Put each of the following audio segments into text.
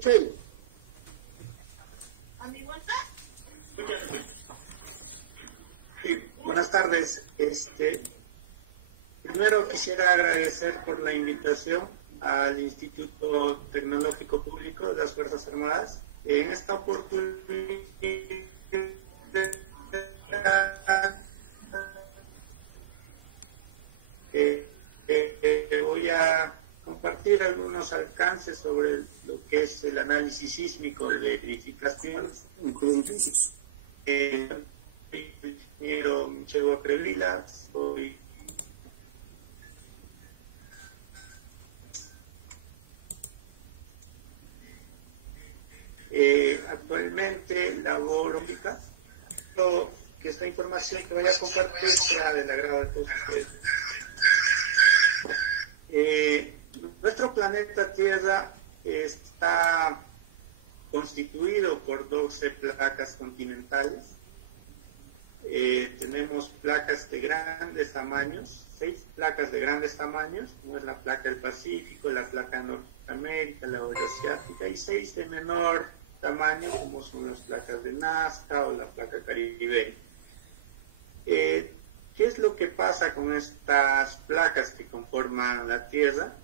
escuché. Sí, buenas tardes. Primero quisiera agradecer por la invitación al Instituto Tecnológico Público de las Fuerzas Armadas. En esta oportunidad voy a compartir algunos alcances sobre lo que es el análisis sísmico de edificaciones. Soy ingeniero Michel Aprevila, soy actualmente laboro que esta información que voy a compartir sea del agrado de todos ustedes. Nuestro planeta Tierra está constituido por 12 placas continentales. Tenemos placas de grandes tamaños, 6 placas de grandes tamaños, como es la placa del Pacífico, la placa de Norteamérica, la Euroasiática, y 6 de menor tamaño, como son las placas de Nazca o la placa caribeña. ¿Qué es lo que pasa con estas placas que conforman la Tierra?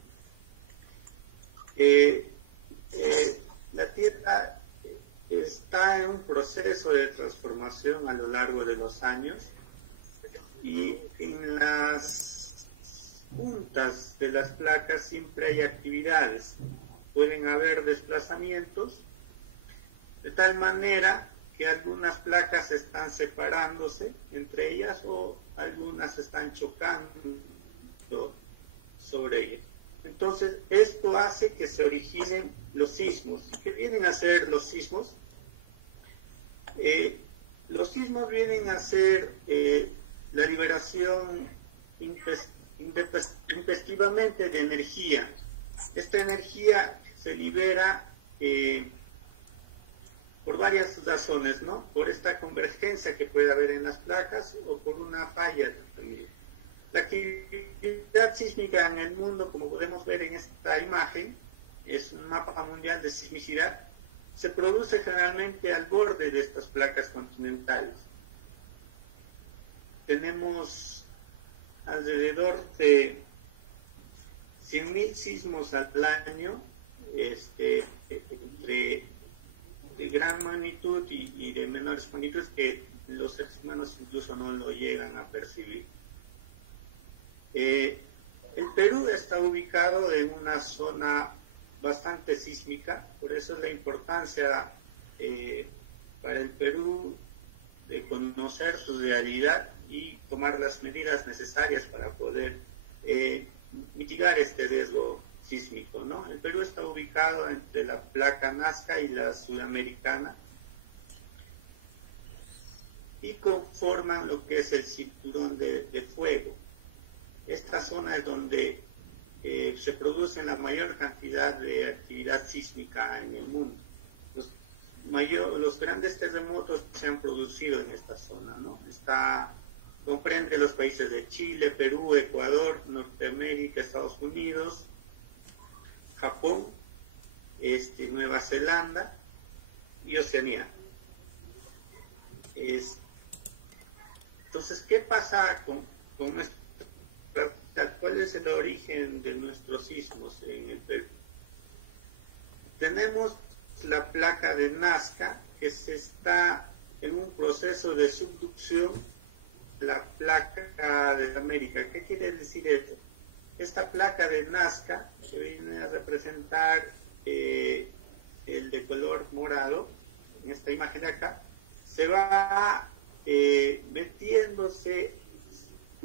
La Tierra está en un proceso de transformación a lo largo de los años, y en las puntas de las placas siempre hay actividades. Pueden haber desplazamientos, de tal manera que algunas placas están separándose entre ellas o algunas están chocando sobre ellas. Entonces, esto hace que se originen los sismos. ¿Qué vienen a ser los sismos? Los sismos vienen a ser la liberación intempestivamente de energía. Esta energía se libera por varias razones, ¿no? Por esta convergencia que puede haber en las placas o por una falla también. La actividad sísmica en el mundo, como podemos ver en esta imagen, es un mapa mundial de sismicidad, se produce generalmente al borde de estas placas continentales. Tenemos alrededor de 100.000 sismos al año, entre de gran magnitud y de menores magnitudes, que los seres humanos incluso no lo llegan a percibir. El Perú está ubicado en una zona bastante sísmica, por eso es la importancia para el Perú de conocer su realidad y tomar las medidas necesarias para poder mitigar este riesgo sísmico, ¿no? El Perú está ubicado entre la placa Nazca y la sudamericana y conforman lo que es el cinturón de fuego. Esta zona es donde se produce la mayor cantidad de actividad sísmica en el mundo. Los grandes terremotos se han producido en esta zona, ¿no? Comprende los países de Chile, Perú, Ecuador, Norteamérica, Estados Unidos, Japón, Nueva Zelanda y Oceanía. Entonces, ¿qué pasa con nuestra? ¿Cuál es el origen de nuestros sismos en el Perú? Tenemos la placa de Nazca, que se está en un proceso de subducción de la placa de América. ¿Qué quiere decir esto? Esta placa de Nazca, que viene a representar el de color morado, en esta imagen de acá, se va metiéndose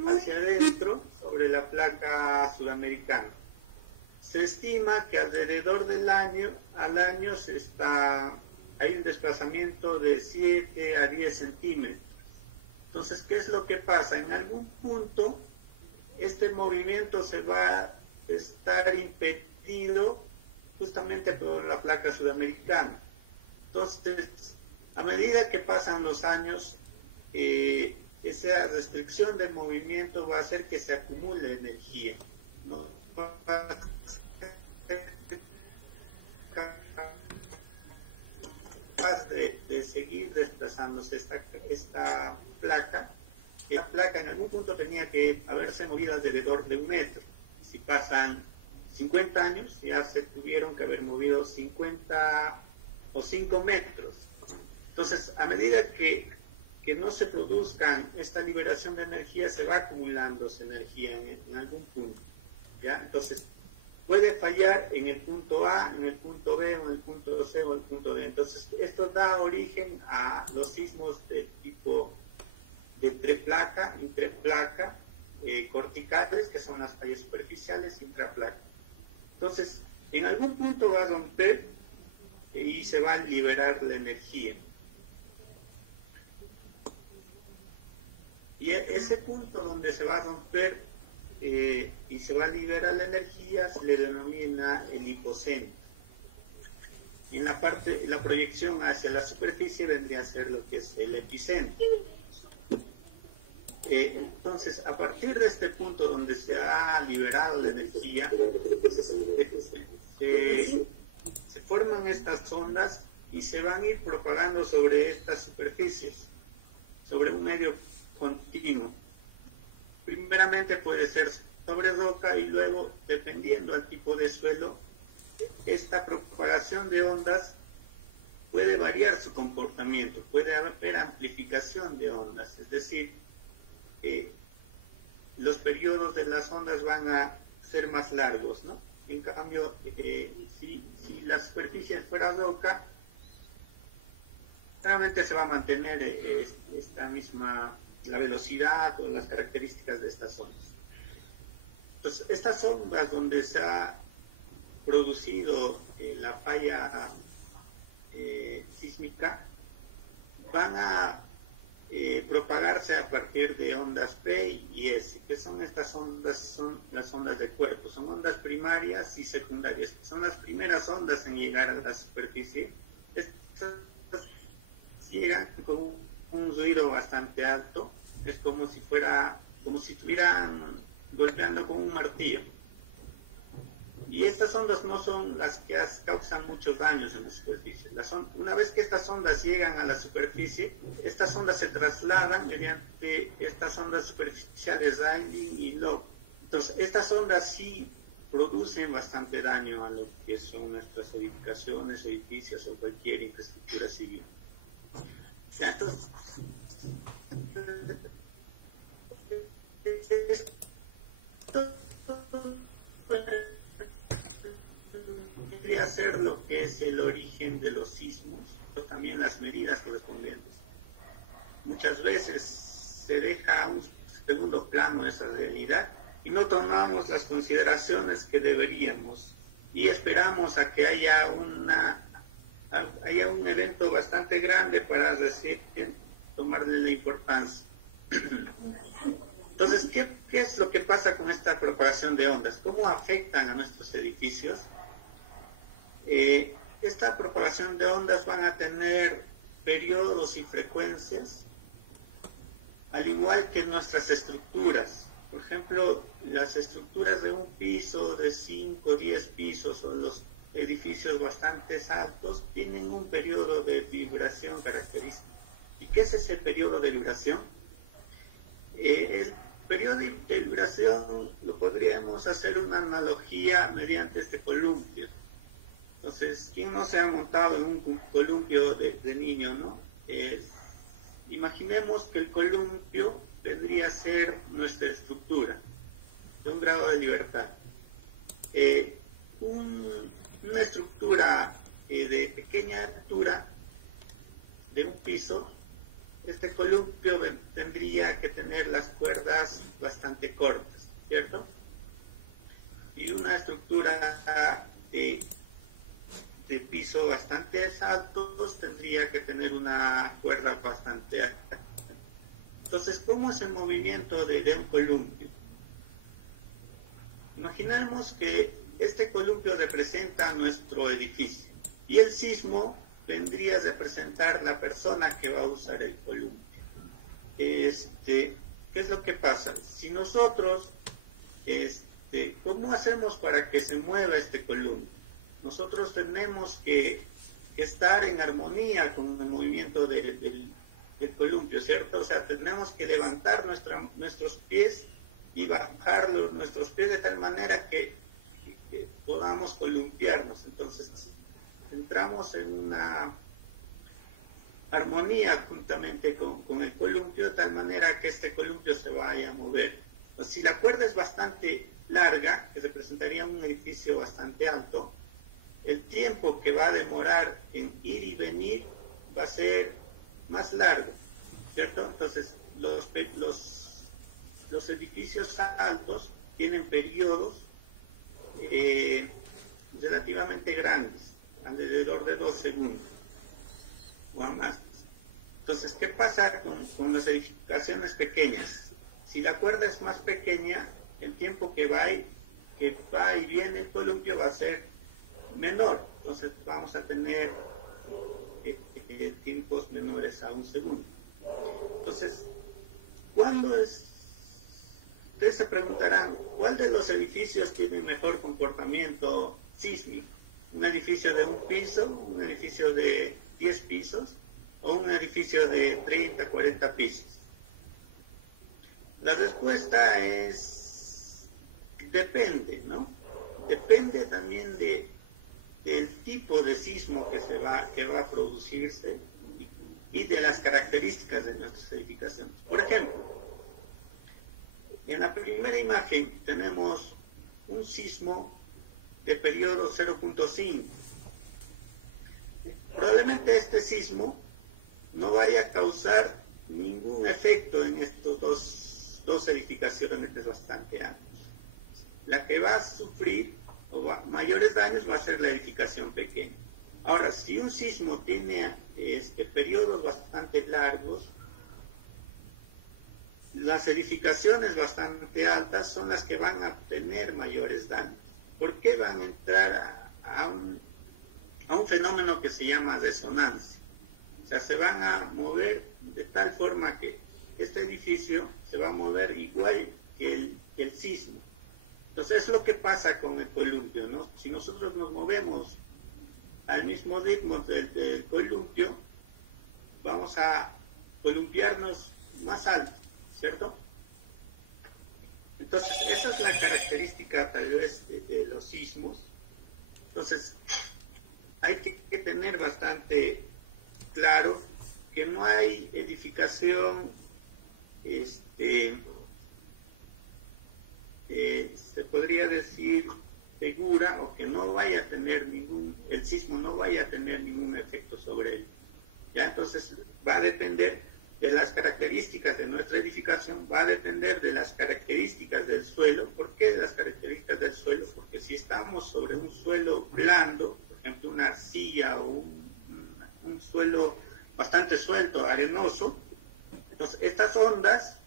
hacia adentro sobre la placa sudamericana. Se estima que alrededor del año hay un desplazamiento de 7 a 10 centímetros. Entonces, ¿qué es lo que pasa? En algún punto este movimiento se va a estar impedido justamente por la placa sudamericana. Entonces, a medida que pasan los años, esa restricción del movimiento va a hacer que se acumule energía, ¿no? seguir desplazándose esta placa. La placa en algún punto tenía que haberse movido alrededor de 1 metro. Si pasan 50 años, ya se tuvieron que haber movido 50 o 5 metros. Entonces, a medida que no se produzcan esta liberación de energía, se va acumulando esa energía en algún punto, ¿ya? Entonces, puede fallar en el punto A, en el punto B, o en el punto C, o en el punto D. Entonces, esto da origen a los sismos de tipo de preplaca, intraplaca, corticales, que son las fallas superficiales, intraplaca. Entonces, en algún punto va a romper y se va a liberar la energía. Y ese punto donde se va a romper y se va a liberar la energía se le denomina el hipocentro. Y en la proyección hacia la superficie vendría a ser lo que es el epicentro. Entonces, a partir de este punto donde se ha liberado la energía, se forman estas ondas y se van a ir propagando sobre estas superficies, sobre un medio continuo. Primeramente puede ser sobre roca y luego, dependiendo del tipo de suelo, esta propagación de ondas puede variar su comportamiento, puede haber amplificación de ondas, es decir, los periodos de las ondas van a ser más largos, ¿no? En cambio, si la superficie fuera roca, realmente se va a mantener esta misma, la velocidad o las características de estas ondas. Entonces, estas ondas donde se ha producido la falla sísmica van a propagarse a partir de ondas P y S. ¿Qué son estas ondas? Son las ondas de cuerpo. Son ondas primarias y secundarias. Son las primeras ondas en llegar a la superficie. Estas llegan con un ruido bastante alto. Es como si estuvieran golpeando con un martillo. Y estas ondas no son las que causan muchos daños en la superficie. Una vez que estas ondas llegan a la superficie, estas ondas se trasladan mediante estas ondas superficiales Rayleigh y Log. Entonces, estas ondas sí producen bastante daño a lo que son nuestras edificaciones, edificios o cualquier infraestructura civil. Entonces, podría ser lo que es el origen de los sismos, pero también las medidas correspondientes. Muchas veces se deja a un segundo plano esa realidad y no tomamos las consideraciones que deberíamos y esperamos a que haya un evento bastante grande para recién tomarle la importancia. Entonces, ¿qué es lo que pasa con esta propagación de ondas? ¿Cómo afectan a nuestros edificios? Esta propagación de ondas van a tener periodos y frecuencias, al igual que nuestras estructuras. Por ejemplo, las estructuras de un piso, de 5 o 10 pisos, o los edificios bastante altos, tienen un periodo de vibración característico. ¿Y qué es ese periodo de vibración? El periodo de vibración lo podríamos hacer una analogía mediante este columpio. Entonces, ¿quién no se ha montado en un columpio de niño, no? Imaginemos que el columpio vendría a ser nuestra estructura, de un grado de libertad. Una estructura de pequeña altura, de un piso, este columpio tendría que tener las cuerdas bastante cortas, ¿cierto? Y una estructura de piso bastante altos tendría que tener una cuerda bastante alta. Entonces, ¿cómo es el movimiento de un columpio? Imaginemos que este columpio representa nuestro edificio y el sismo vendría a representar la persona que va a usar el columpio. ¿Qué es lo que pasa? Si nosotros, ¿cómo hacemos para que se mueva este columpio? Nosotros tenemos que que estar en armonía con el movimiento del columpio, ¿cierto? O sea, tenemos que levantar nuestros pies y bajar nuestros pies de tal manera que podamos columpiarnos. Entonces, entramos en una armonía juntamente con el columpio, de tal manera que este columpio se vaya a mover. Entonces, si la cuerda es bastante larga, que representaría un edificio bastante alto, el tiempo que va a demorar en ir y venir va a ser más largo, ¿cierto? Entonces, los edificios altos tienen periodos relativamente grandes, alrededor de 2 segundos o a más. Entonces, ¿qué pasa con las edificaciones pequeñas? Si la cuerda es más pequeña, el tiempo que va y viene el columpio va a ser menor. Entonces vamos a tener tiempos menores a 1 segundo. Entonces, ustedes se preguntarán, ¿cuál de los edificios tiene mejor comportamiento sísmico? ¿Un edificio de 1 piso, un edificio de 10 pisos o un edificio de 30, 40 pisos? La respuesta es depende, ¿no? Depende también del tipo de sismo que va a producirse y de las características de nuestras edificaciones. Por ejemplo, en la primera imagen tenemos un sismo de periodo 0.5. Probablemente este sismo no vaya a causar ningún efecto en estos dos edificaciones bastante amplias. La que va a sufrir mayores daños va a ser la edificación pequeña. Ahora, si un sismo tiene periodos bastante largos, las edificaciones bastante altas son las que van a tener mayores daños. ¿Por qué? Van a entrar a un fenómeno que se llama resonancia. O sea, se van a mover de tal forma que este edificio se va a mover igual que el sismo. Entonces es lo que pasa con el columpio, ¿no? Si nosotros nos movemos al mismo ritmo del columpio, vamos a columpiarnos más alto, ¿cierto? Entonces esa es la característica tal vez de los sismos. Entonces hay que tener bastante claro que no hay edificación se podría decir segura, o que no vaya a tener el sismo no vaya a tener ningún efecto sobre él. Ya, entonces va a depender de las características de nuestra edificación, va a depender de las características del suelo. ¿Por qué de las características del suelo? Porque si estamos sobre un suelo blando, por ejemplo una arcilla o un suelo bastante suelto, arenoso, entonces estas ondas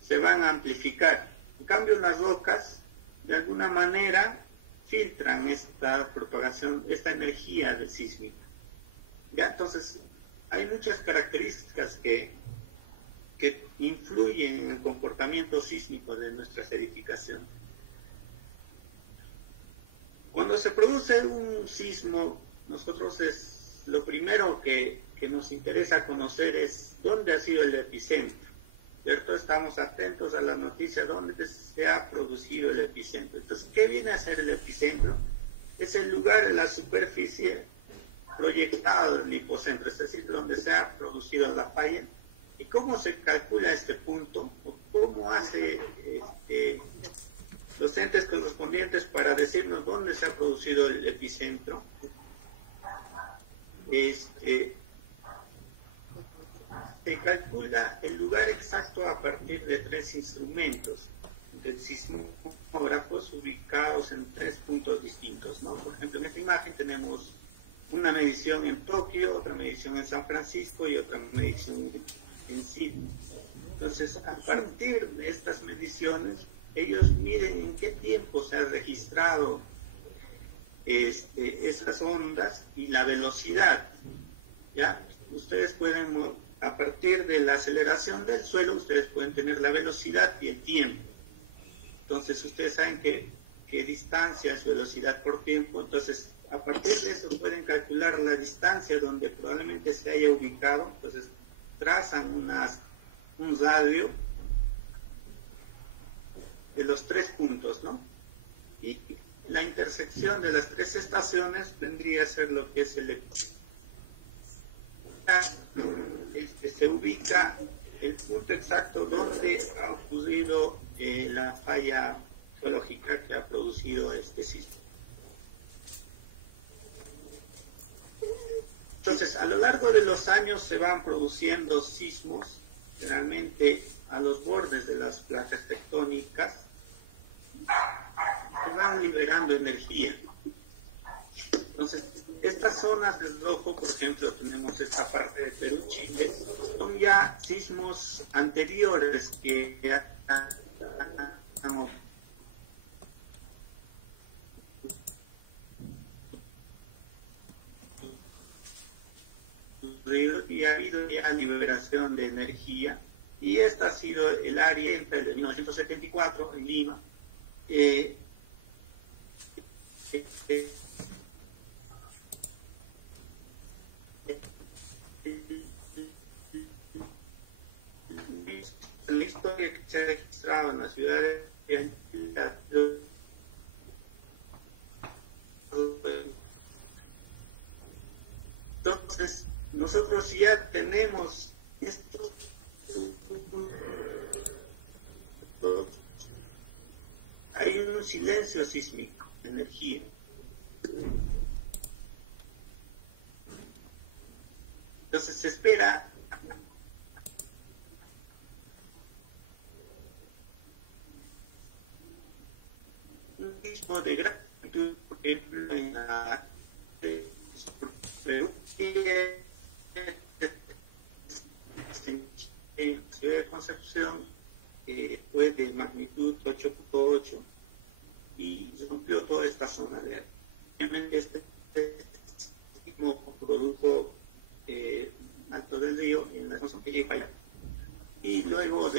se van a amplificar. En cambio, las rocas, de alguna manera, filtran esta propagación, esta energía del sísmica. ¿Ya? Entonces, hay muchas características que influyen en el comportamiento sísmico de nuestras edificaciones. Cuando se produce un sismo, nosotros lo primero que nos interesa conocer es dónde ha sido el epicentro. ¿Cierto? Estamos atentos a las noticias donde se ha producido el epicentro. Entonces, ¿qué viene a ser el epicentro? Es el lugar en la superficie proyectado del hipocentro, es decir, donde se ha producido la falla. ¿Y cómo se calcula este punto? ¿O cómo hace los entes correspondientes para decirnos dónde se ha producido el epicentro? Se calcula el lugar exacto a partir de 3 instrumentos del sismógrafos ubicados en 3 puntos distintos, ¿no? Por ejemplo, en esta imagen tenemos una medición en Tokio, otra medición en San Francisco y otra medición en Sydney. Entonces, a partir de estas mediciones, ellos miden en qué tiempo se han registrado esas ondas y la velocidad. ¿Ya? Ustedes pueden, a partir de la aceleración del suelo, ustedes pueden tener la velocidad y el tiempo. Entonces, ustedes saben qué distancia es velocidad por tiempo. Entonces, a partir de eso pueden calcular la distancia donde probablemente se haya ubicado. Entonces trazan un radio de los 3 puntos, ¿no? Y la intersección de las 3 estaciones vendría a ser lo que es el ecuador. Se ubica el punto exacto donde ha ocurrido la falla geológica que ha producido este sismo. Entonces, a lo largo de los años se van produciendo sismos, generalmente a los bordes de las placas tectónicas, se van liberando energía. Entonces, estas zonas del rojo, por ejemplo, tenemos esta parte de Perú, Chile, son ya sismos anteriores que ya estamos y ha habido ya liberación de energía, y esta ha sido el área entre el 1974 en Lima, la historia que se ha registrado en la ciudad de entonces nosotros ya tenemos esto, hay un silencio sísmico de energía. Entonces se espera un sismo de gran magnitud, por ejemplo, en la ciudad de Concepción, fue de magnitud 8.8 y rompió toda esta zona de este sismo produjo Alto del Río en la zona de Yecaya. Y luego o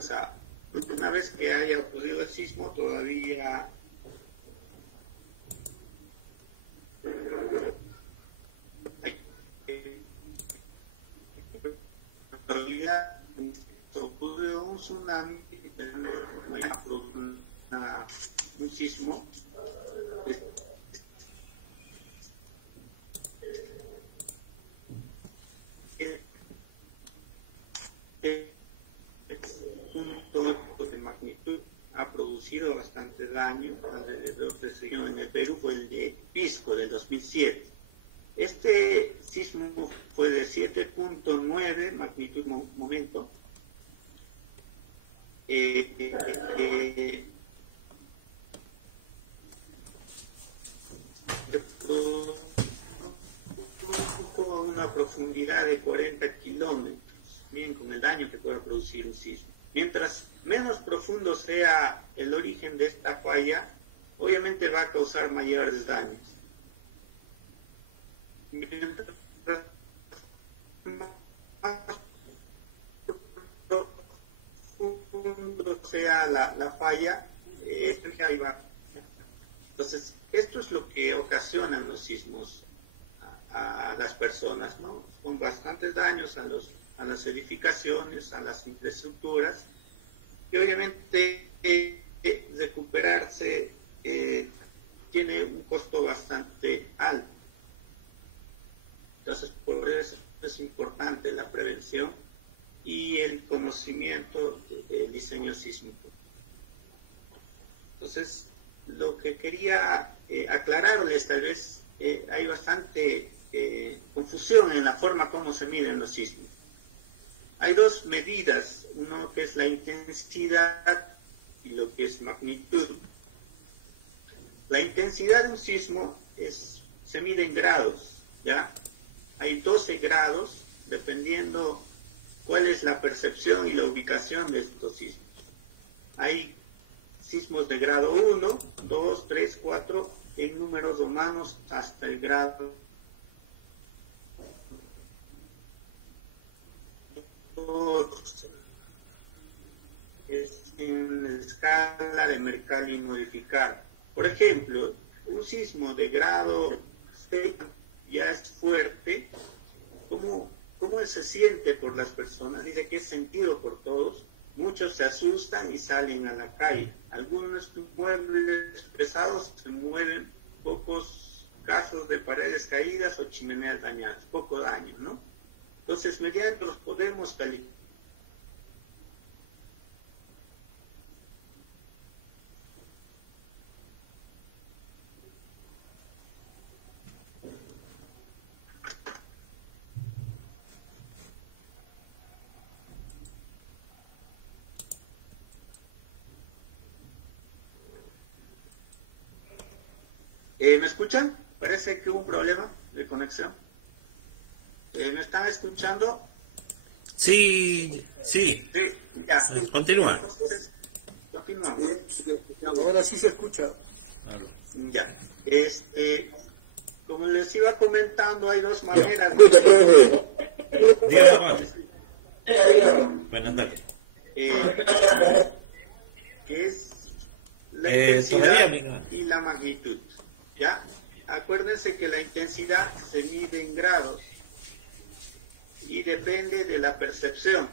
sea, una vez que haya ocurrido el sismo, todavía ocurrió un tsunami, un sismo de magnitud, ha producido bastante daño alrededor de región. En el Perú fue el de Pisco del 2007. Este sismo fue de 7.9 magnitud momento. Produjo una profundidad de 40 kilómetros, bien, con el daño que puede producir un sismo. Mientras menos profundo sea el origen de esta falla, obviamente va a causar mayores daños. Mientras más profundo sea la falla, ahí va. Entonces, esto es lo que ocasionan los sismos a las personas, ¿no? Con bastantes daños a las edificaciones, a las infraestructuras, y obviamente recuperarse tiene un costo bastante alto. Entonces, por eso es importante la prevención y el conocimiento del diseño sísmico. Entonces, lo que quería aclararles, tal vez hay bastante confusión en la forma como se miden los sismos. Hay dos medidas, uno que es la intensidad y lo que es magnitud. La intensidad de un sismo se mide en grados, ¿ya? Hay 12 grados, dependiendo cuál es la percepción y la ubicación de estos sismos. Hay sismos de grado 1, 2, 3, 4, en números romanos hasta el grado 12. Es en la escala de Mercalli modificar. Por ejemplo, un sismo de grado 6 ya es fuerte, ¿cómo se siente por las personas? Dice que es sentido por todos. Muchos se asustan y salen a la calle. Algunos muebles pesados se mueven, pocos casos de paredes caídas o chimeneas dañadas, poco daño, ¿no? Entonces, mediante los podemos calificar. ¿Me escuchan? Parece que hubo un problema de conexión. ¿Me están escuchando? Sí, sí. Sí, ya. Continúa. Entonces, continuamos. Ahora sí se escucha. Ya. Como les iba comentando, hay dos maneras. Dígame, Juan. Buenas tardes. Que es la intensidad todavía, y la magnitud. ¿Ya? Acuérdense que la intensidad se mide en grados y depende de la percepción.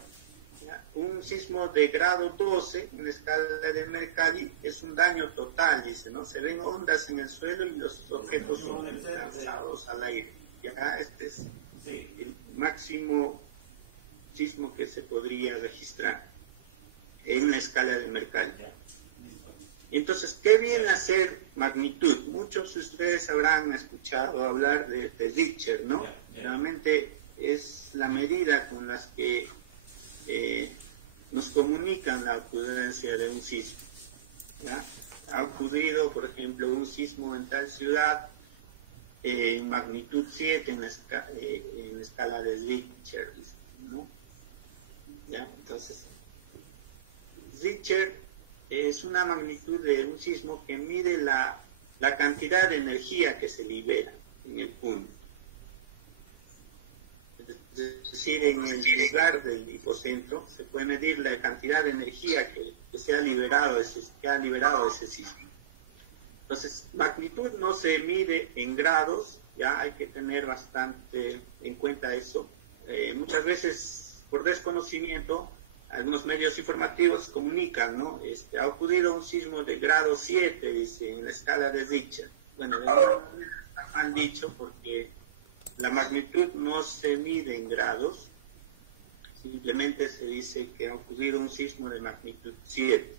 ¿Ya? Un sismo de grado 12 en la escala de Mercalli es un daño total, dice, ¿no? Se ven ondas en el suelo y los objetos son lanzados al aire. ¿Ya? Este es el máximo sismo que se podría registrar en una escala de Mercalli. Entonces, ¿qué viene a ser magnitud? Muchos de ustedes habrán escuchado hablar de Richter, ¿no? Realmente es la medida con las que nos comunican la ocurrencia de un sismo. ¿Ya? Ha ocurrido, por ejemplo, un sismo en tal ciudad en magnitud 7 en la escala de Richter, ¿no? ¿Ya? Entonces, Richter es una magnitud de un sismo que mide la cantidad de energía que se libera en el punto. Es decir, en el lugar del hipocentro se puede medir la cantidad de energía que se ha liberado ese sismo. Entonces, magnitud no se mide en grados, ya hay que tener bastante en cuenta eso. Muchas veces, por desconocimiento, algunos medios informativos comunican, ¿no? Ha ocurrido un sismo de grado 7, dice, en la escala de Richter. Bueno, han dicho porque la magnitud no se mide en grados, simplemente se dice que ha ocurrido un sismo de magnitud 7.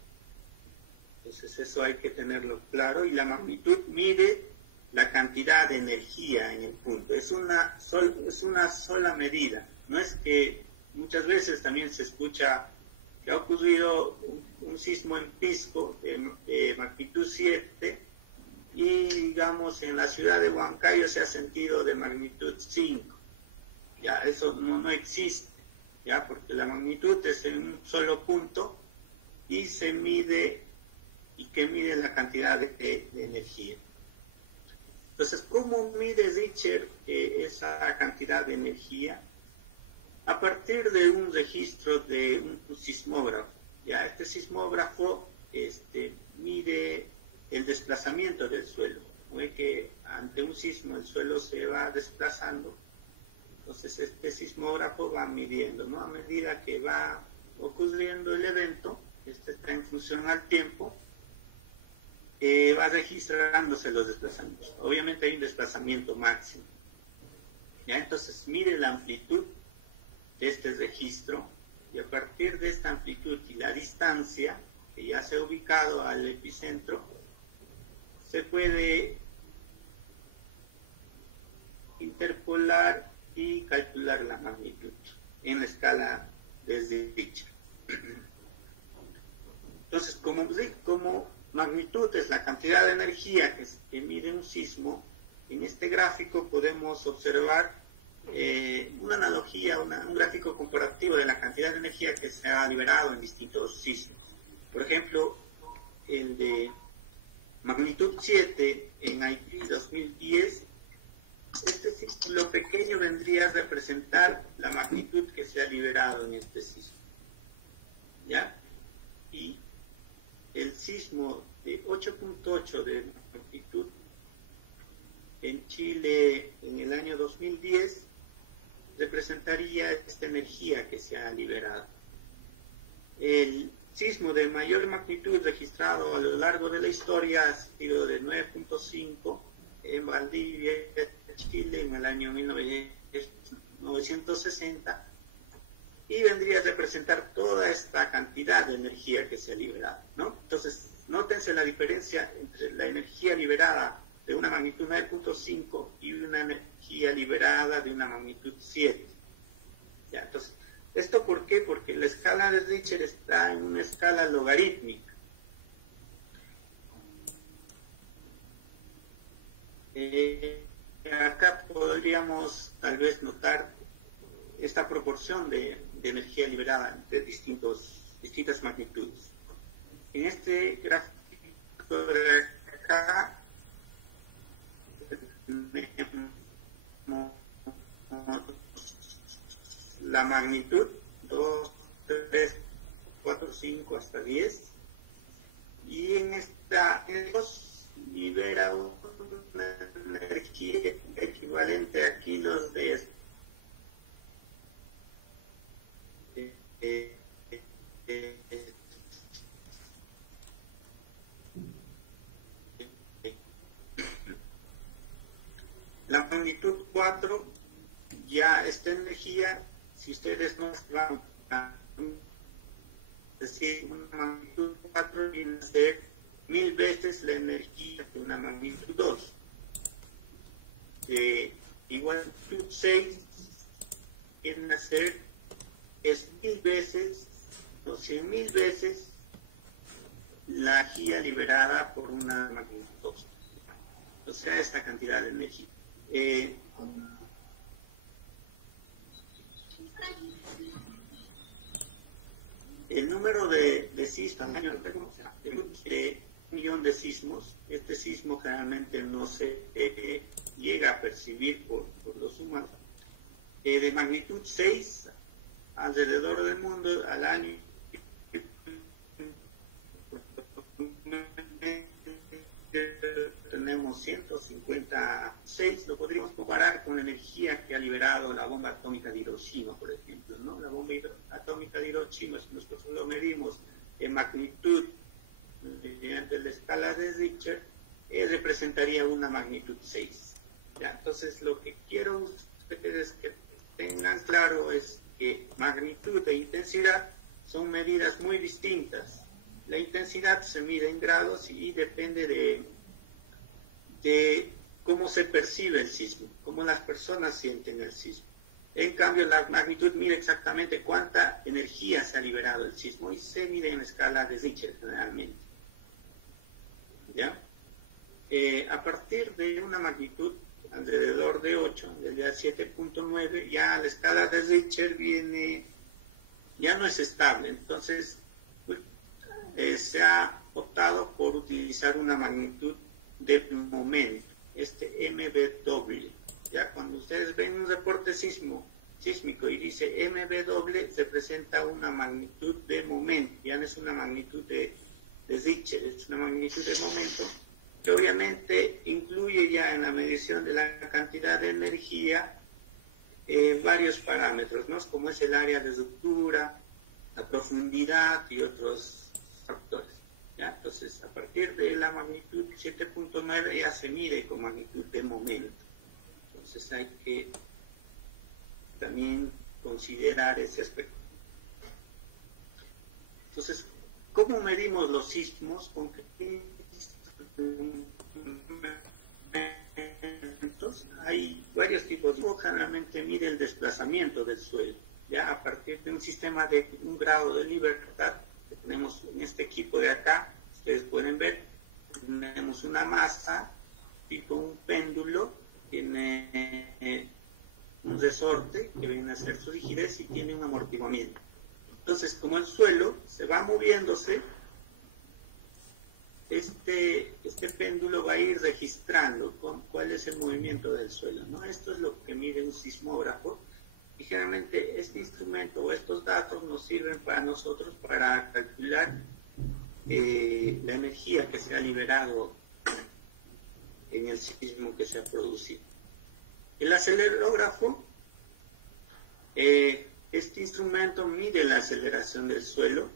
Entonces eso hay que tenerlo claro, y la magnitud mide la cantidad de energía en el punto. Es una sola medida, no es que muchas veces también se escucha que ha ocurrido un sismo en Pisco de magnitud 7 y, digamos, en la ciudad de Huancayo se ha sentido de magnitud 5. Ya, eso no existe, ya, porque la magnitud es en un solo punto y se mide, y que mide la cantidad de energía. Entonces, ¿cómo mide Richter esa cantidad de energía? A partir de un registro de un sismógrafo. Ya, este sismógrafo mide el desplazamiento del suelo. Ve que ante un sismo el suelo se va desplazando, entonces este sismógrafo va midiendo, ¿no? A medida que va ocurriendo el evento, está en función al tiempo, va registrándose los desplazamientos. Obviamente hay un desplazamiento máximo. ¿Ya? Entonces mide la amplitud de este registro, y a partir de esta amplitud y la distancia que ya se ha ubicado al epicentro, se puede interpolar y calcular la magnitud en la escala de Richter. Entonces, como magnitud es la cantidad de energía que mide un sismo, en este gráfico podemos observar una analogía, un gráfico comparativo de la cantidad de energía que se ha liberado en distintos sismos. Por ejemplo, el de magnitud 7 en Haití 2010, este círculo pequeño vendría a representar la magnitud que se ha liberado en este sismo. ¿Ya? Y el sismo de 8.8 de magnitud en Chile en el año 2010 representaría esta energía que se ha liberado. El sismo de mayor magnitud registrado a lo largo de la historia ha sido de 9.5 en Valdivia, Chile, en el año 1960, y vendría a representar toda esta cantidad de energía que se ha liberado, ¿no? Entonces, nótense la diferencia entre la energía liberada de una magnitud 9.5 y una energía liberada de una magnitud 7. ¿Ya? Entonces, ¿esto por qué? Porque la escala de Richter está en una escala logarítmica. Acá podríamos tal vez notar esta proporción de energía liberada de distintas magnitudes. En este gráfico de acá tenemos la magnitud 2, 3, 4, 5 hasta 10, y en esta libera una energía equivalente a kilos de la magnitud 4, ya esta energía, si ustedes no van a decir una magnitud 4, viene a ser 1000 veces la energía de una magnitud 2. Igual magnitud 6 viene a ser 1000 veces o 100.000 veces la energía liberada por una magnitud 2. O sea, esta cantidad de energía. El número de sismos, de 1.000.000 de sismos, este sismo generalmente no se llega a percibir por los humanos. De magnitud 6 alrededor del mundo al año tenemos 156, lo podríamos comparar con la energía que ha liberado la bomba atómica de Hiroshima, por ejemplo, ¿no? La bomba atómica de Hiroshima, si nosotros lo medimos en magnitud mediante la escala de Richter, representaría una magnitud 6. ¿Ya? Entonces, lo que quiero ustedes que tengan claro es que magnitud e intensidad son medidas muy distintas. La intensidad se mide en grados y depende de cómo se percibe el sismo, cómo las personas sienten el sismo. En cambio, la magnitud mide exactamente cuánta energía se ha liberado del sismo y se mide en escala de Richter generalmente. ¿Ya? A partir de una magnitud alrededor de 8, desde 7.9, ya la escala de Richter ya no es estable. Entonces, se ha optado por utilizar una magnitud de momento, este MW. Ya cuando ustedes ven un reporte sísmico y dice MW, representa una magnitud de momento, ya no es una magnitud de Richter, es una magnitud de momento, que obviamente incluye ya en la medición de la cantidad de energía varios parámetros, ¿no? Como es el área de ruptura, la profundidad y otros factores. ¿Ya? Entonces, a partir de la magnitud 7.9 ya se mide con magnitud de momento. Entonces hay que también considerar ese aspecto. Entonces, ¿cómo medimos los sismos? ¿Con qué instrumentos? Hay varios tipos. Generalmente mide el desplazamiento del suelo. Ya a partir de un sistema de un grado de libertad, que tenemos en este equipo de acá, ustedes pueden ver, tenemos una masa tipo un péndulo, tiene un resorte que viene a ser su rigidez y tiene un amortiguamiento. Entonces, como el suelo se va moviéndose, este péndulo va a ir registrando cuál es el movimiento del suelo, ¿no? Esto es lo que mide un sismógrafo. Y generalmente este instrumento o estos datos nos sirven para nosotros para calcular la energía que se ha liberado en el sismo que se ha producido. El acelerógrafo, este instrumento mide la aceleración del suelo,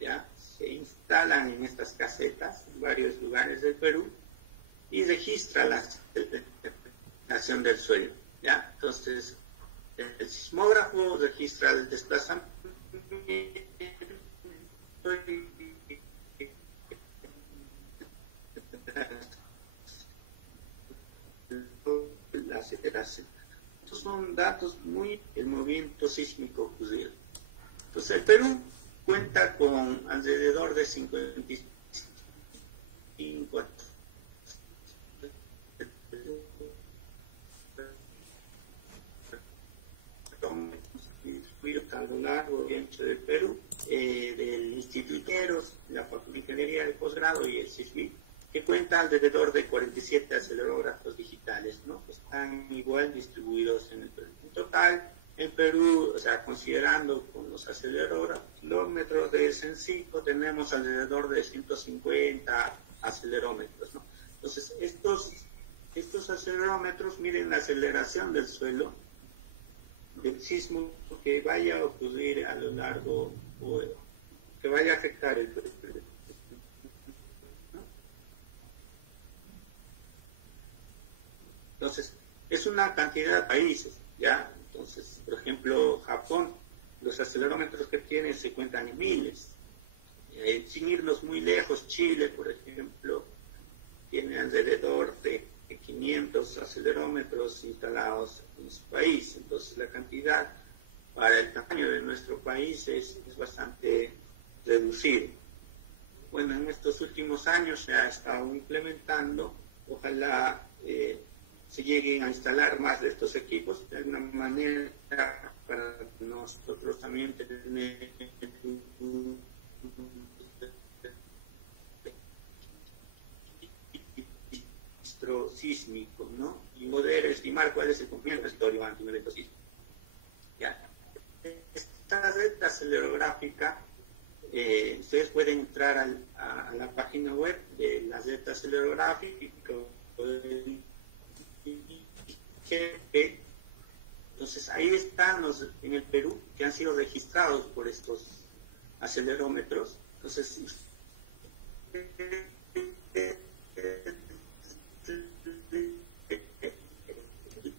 ¿ya? Se instalan en estas casetas en varios lugares del Perú y registra la aceleración del suelo, ¿ya? Entonces, el sismógrafo registra el desplazamiento la aceleración. Estos son datos muy el movimiento sísmico ocurrido. Entonces, el Perú cuenta con alrededor de 55 a lo largo y ancho del Perú, del Instituto de la Facultad de Ingeniería de Posgrado y el CISMI, que cuenta alrededor de 47 acelerógrafos digitales, ¿no? Que están igual distribuidos en el Perú. En total, en Perú, o sea, considerando con los acelerómetros de Sensico, tenemos alrededor de 150 acelerómetros, ¿no? Entonces, estos acelerómetros miden la aceleración del suelo, del sismo que vaya a ocurrir a lo largo o que vaya a afectar el Perú. Entonces, es una cantidad de países, ¿ya? Entonces, por ejemplo, Japón, los acelerómetros que tiene se cuentan en miles. Sin irnos muy lejos, Chile, por ejemplo, tiene alrededor de 500 acelerómetros instalados en su país. Entonces, la cantidad para el tamaño de nuestro país es bastante reducido. Bueno, en estos últimos años se ha estado implementando, ojalá se lleguen a instalar más de estos equipos, de alguna manera para nosotros también tener un registro sísmico, ¿no? Y poder estimar cuál es el cumplimiento histórico ante un evento sísmico. Ya. Esta red acelerográfica, ustedes pueden entrar a la página web de la red acelerográfica. Entonces ahí están los en el Perú que han sido registrados por estos acelerómetros. Entonces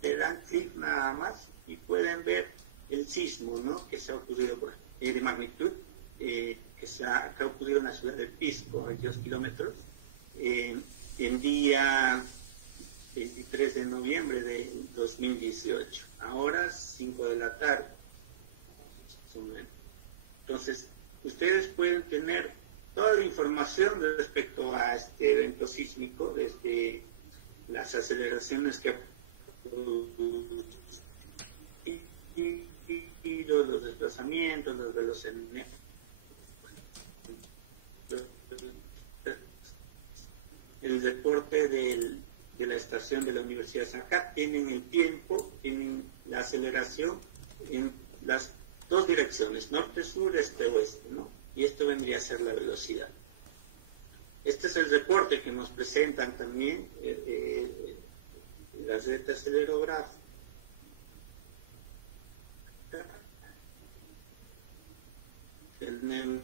le dan clic nada más y pueden ver el sismo, ¿no? Que se ha ocurrido de magnitud, que ha ocurrido en la ciudad de Pisco, a 22 kilómetros, en día 23 de noviembre de 2018, ahora 5 de la tarde. Entonces, ustedes pueden tener toda la información respecto a este evento sísmico, desde las aceleraciones que ha producido, los desplazamientos, los velocidades, el reporte de la estación de la Universidad de San Carlos. Tienen el tiempo, tienen la aceleración en las dos direcciones, norte, sur, este, oeste, ¿no? Y esto vendría a ser la velocidad. Este es el reporte que nos presentan también las red acelerográficas. Tenemos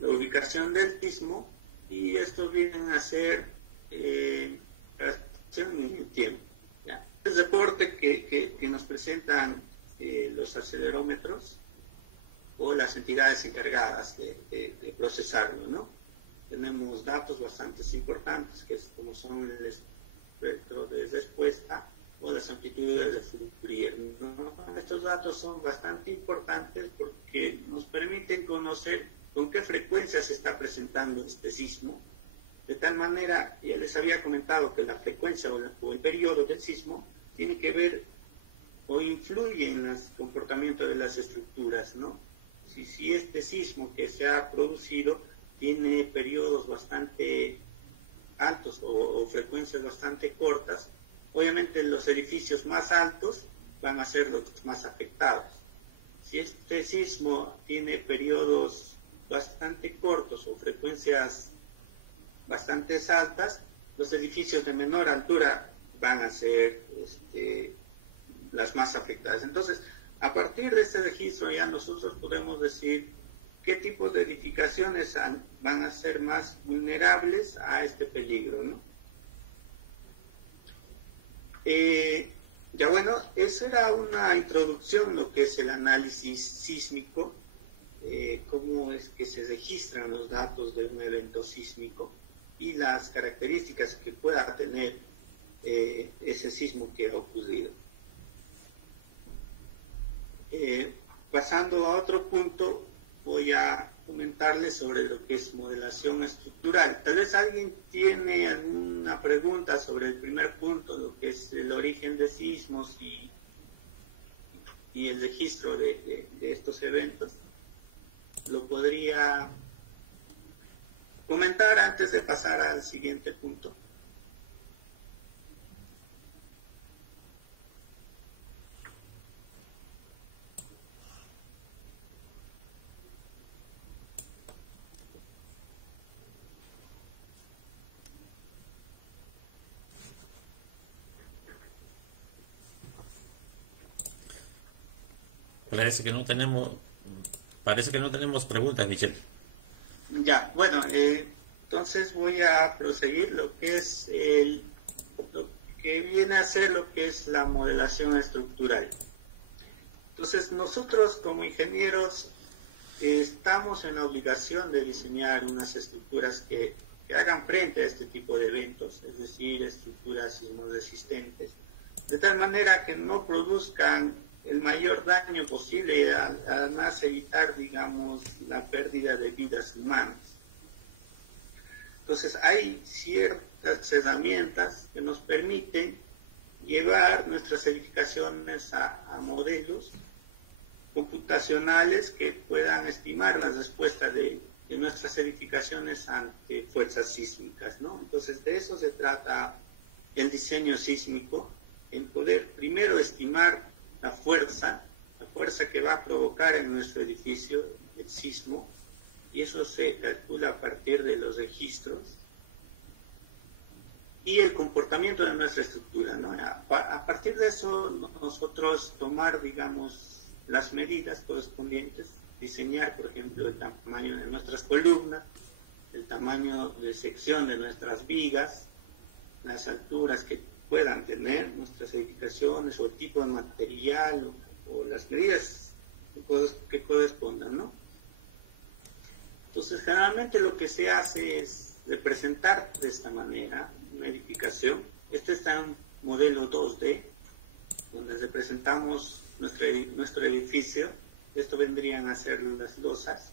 la ubicación del sismo, y esto viene a ser en el tiempo. ¿Ya? El reporte que nos presentan los acelerómetros o las entidades encargadas de procesarlo, ¿no? Tenemos datos bastante importantes, que es como son el espectro de respuesta o las amplitudes de Fourier, ¿no? Estos datos son bastante importantes porque nos permiten conocer con qué frecuencia se está presentando este sismo. De tal manera, ya les había comentado que la frecuencia o el periodo del sismo tiene que ver o influye en el comportamiento de las estructuras, ¿no? Si este sismo que se ha producido tiene periodos bastante altos o frecuencias bastante cortas, obviamente los edificios más altos van a ser los más afectados. Si este sismo tiene periodos bastante cortos o frecuencias bastante altas, los edificios de menor altura van a ser las más afectadas. Entonces, a partir de este registro ya nosotros podemos decir qué tipos de edificaciones van a ser más vulnerables a este peligro, ¿no? Ya bueno, esa era una introducción, lo que es el análisis sísmico, cómo es que se registran los datos de un evento sísmico y las características que pueda tener ese sismo que ha ocurrido. Pasando a otro punto, voy a comentarles sobre lo que es modelación estructural. Tal vez alguien tiene alguna pregunta sobre el primer punto, lo que es el origen de sismos y el registro de estos eventos. Lo podría comentar antes de pasar al siguiente punto. Parece que no tenemos preguntas, Michelle. Ya, bueno, entonces voy a proseguir lo que es lo que viene a ser lo que es la modelación estructural. Entonces, nosotros como ingenieros estamos en la obligación de diseñar unas estructuras que hagan frente a este tipo de eventos, es decir, estructuras sismoresistentes, de tal manera que no produzcan el mayor daño posible y además evitar, digamos, la pérdida de vidas humanas. Entonces hay ciertas herramientas que nos permiten llevar nuestras edificaciones a modelos computacionales que puedan estimar la respuesta de nuestras edificaciones ante fuerzas sísmicas, ¿no? Entonces de eso se trata el diseño sísmico, en poder primero estimar la fuerza que va a provocar en nuestro edificio el sismo, y eso se calcula a partir de los registros y el comportamiento de nuestra estructura, ¿no? A partir de eso nosotros tomar, digamos, las medidas correspondientes, diseñar, por ejemplo, el tamaño de nuestras columnas, el tamaño de sección de nuestras vigas, las alturas que puedan tener nuestras edificaciones o el tipo de material o las medidas que correspondan, ¿no? Entonces, generalmente lo que se hace es representar de esta manera una edificación. Este está en un modelo 2D, donde representamos nuestro edificio. Esto vendrían a ser las losas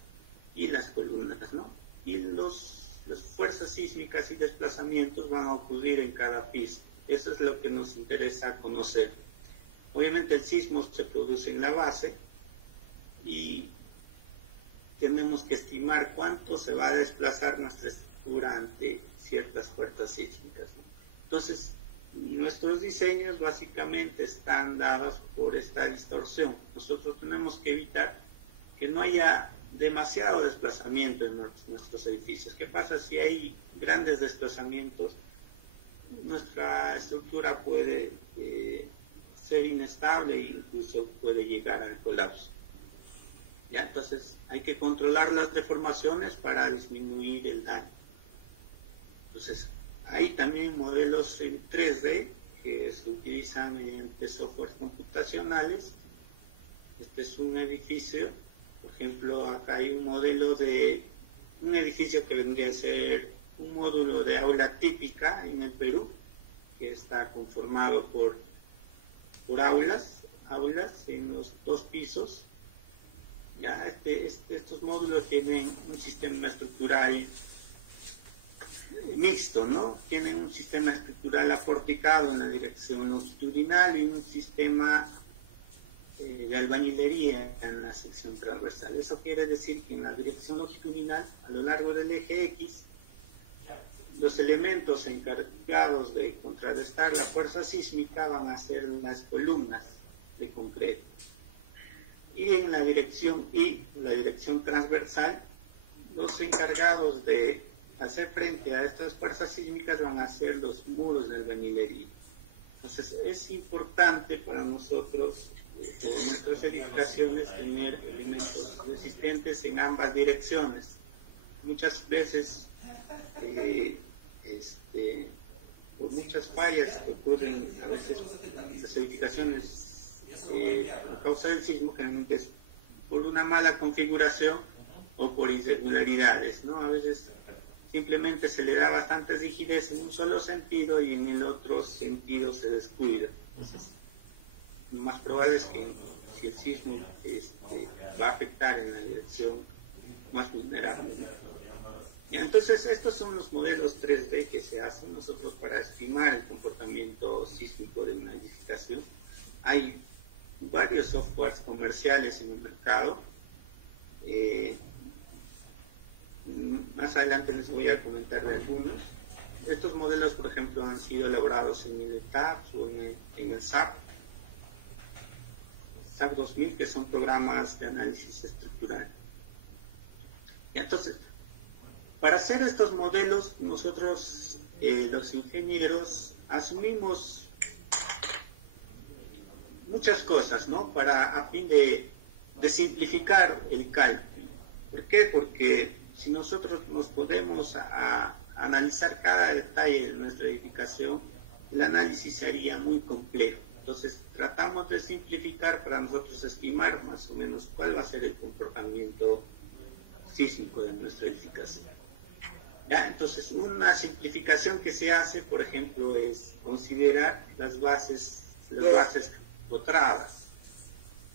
y las columnas, ¿no? Y las fuerzas sísmicas y desplazamientos van a ocurrir en cada piso. Eso es lo que nos interesa conocer. Obviamente el sismo se produce en la base y tenemos que estimar cuánto se va a desplazar nuestra estructura ante ciertas fuerzas sísmicas, ¿no? Entonces, nuestros diseños básicamente están dados por esta distorsión. Nosotros tenemos que evitar que no haya demasiado desplazamiento en nuestros edificios. ¿Qué pasa si hay grandes desplazamientos? Nuestra estructura puede ser inestable e incluso puede llegar al colapso. ¿Ya? Entonces hay que controlar las deformaciones para disminuir el daño. Entonces hay también modelos en 3D que se utilizan mediante softwares computacionales. Este es un edificio, por ejemplo, acá hay un modelo de un edificio que vendría a ser un módulo de aula típica en el Perú, que está conformado por aulas en los 2 pisos. Ya estos módulos tienen un sistema estructural mixto, ¿no? Tienen un sistema estructural aporticado en la dirección longitudinal y un sistema de albañilería en la sección transversal. Eso quiere decir que en la dirección longitudinal, a lo largo del eje X, los elementos encargados de contrarrestar la fuerza sísmica van a ser las columnas de concreto. Y en la dirección Y, la dirección transversal, los encargados de hacer frente a estas fuerzas sísmicas van a ser los muros de albañilería. Entonces es importante para nosotros, por nuestras edificaciones, tener elementos resistentes en ambas direcciones. Muchas veces, por muchas fallas que ocurren a veces en las edificaciones a causa del sismo, generalmente es por una mala configuración o por irregularidades, ¿no? A veces simplemente se le da bastante rigidez en un solo sentido y en el otro sentido se descuida. Entonces, lo más probable es que si el sismo va a afectar en la dirección más vulnerable, ¿no? Y entonces estos son los modelos 3D que se hacen nosotros para estimar el comportamiento sísmico de una edificación. Hay varios softwares comerciales en el mercado. Más adelante les voy a comentar de algunos. Estos modelos, por ejemplo, han sido elaborados en el TAPS o en el SAP 2000, que son programas de análisis estructural. Y entonces, para hacer estos modelos, nosotros, los ingenieros, asumimos muchas cosas, ¿no? A fin de simplificar el cálculo. ¿Por qué? Porque si nosotros nos podemos a analizar cada detalle de nuestra edificación, el análisis sería muy complejo. Entonces, tratamos de simplificar para nosotros estimar más o menos cuál va a ser el comportamiento sísmico de nuestra edificación. ¿Ya? Entonces, una simplificación que se hace, por ejemplo, es considerar las bases empotradas.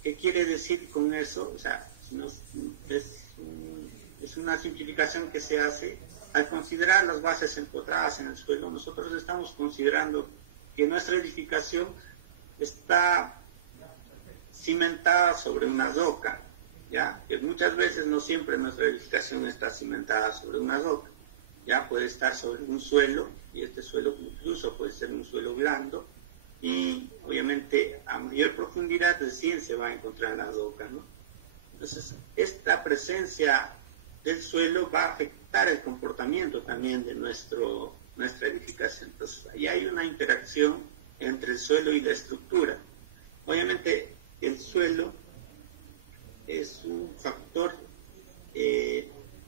¿Qué quiere decir con eso? O sea, es una simplificación que se hace al considerar las bases empotradas en el suelo. Nosotros estamos considerando que nuestra edificación está cimentada sobre una roca, ¿ya? Que muchas veces, no siempre nuestra edificación está cimentada sobre una roca, ya puede estar sobre un suelo, y este suelo incluso puede ser un suelo blando, y obviamente a mayor profundidad recién se va a encontrar la roca, ¿no? Entonces, esta presencia del suelo va a afectar el comportamiento también de nuestra edificación. Entonces, ahí hay una interacción entre el suelo y la estructura. Obviamente, el suelo es un factor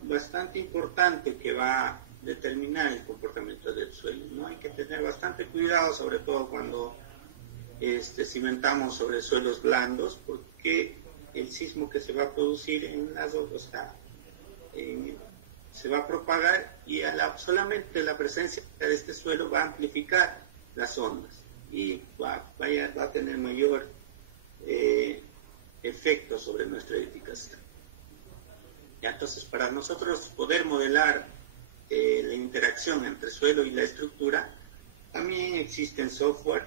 bastante importante que va a determinar el comportamiento del suelo, ¿no? Hay que tener bastante cuidado, sobre todo cuando cimentamos sobre suelos blandos, porque el sismo que se va a producir en las rocas se va a propagar y solamente la presencia de este suelo va a amplificar las ondas y va a tener mayor efecto sobre nuestra edificación. Ya, entonces, para nosotros poder modelar la interacción entre suelo y la estructura, también existen software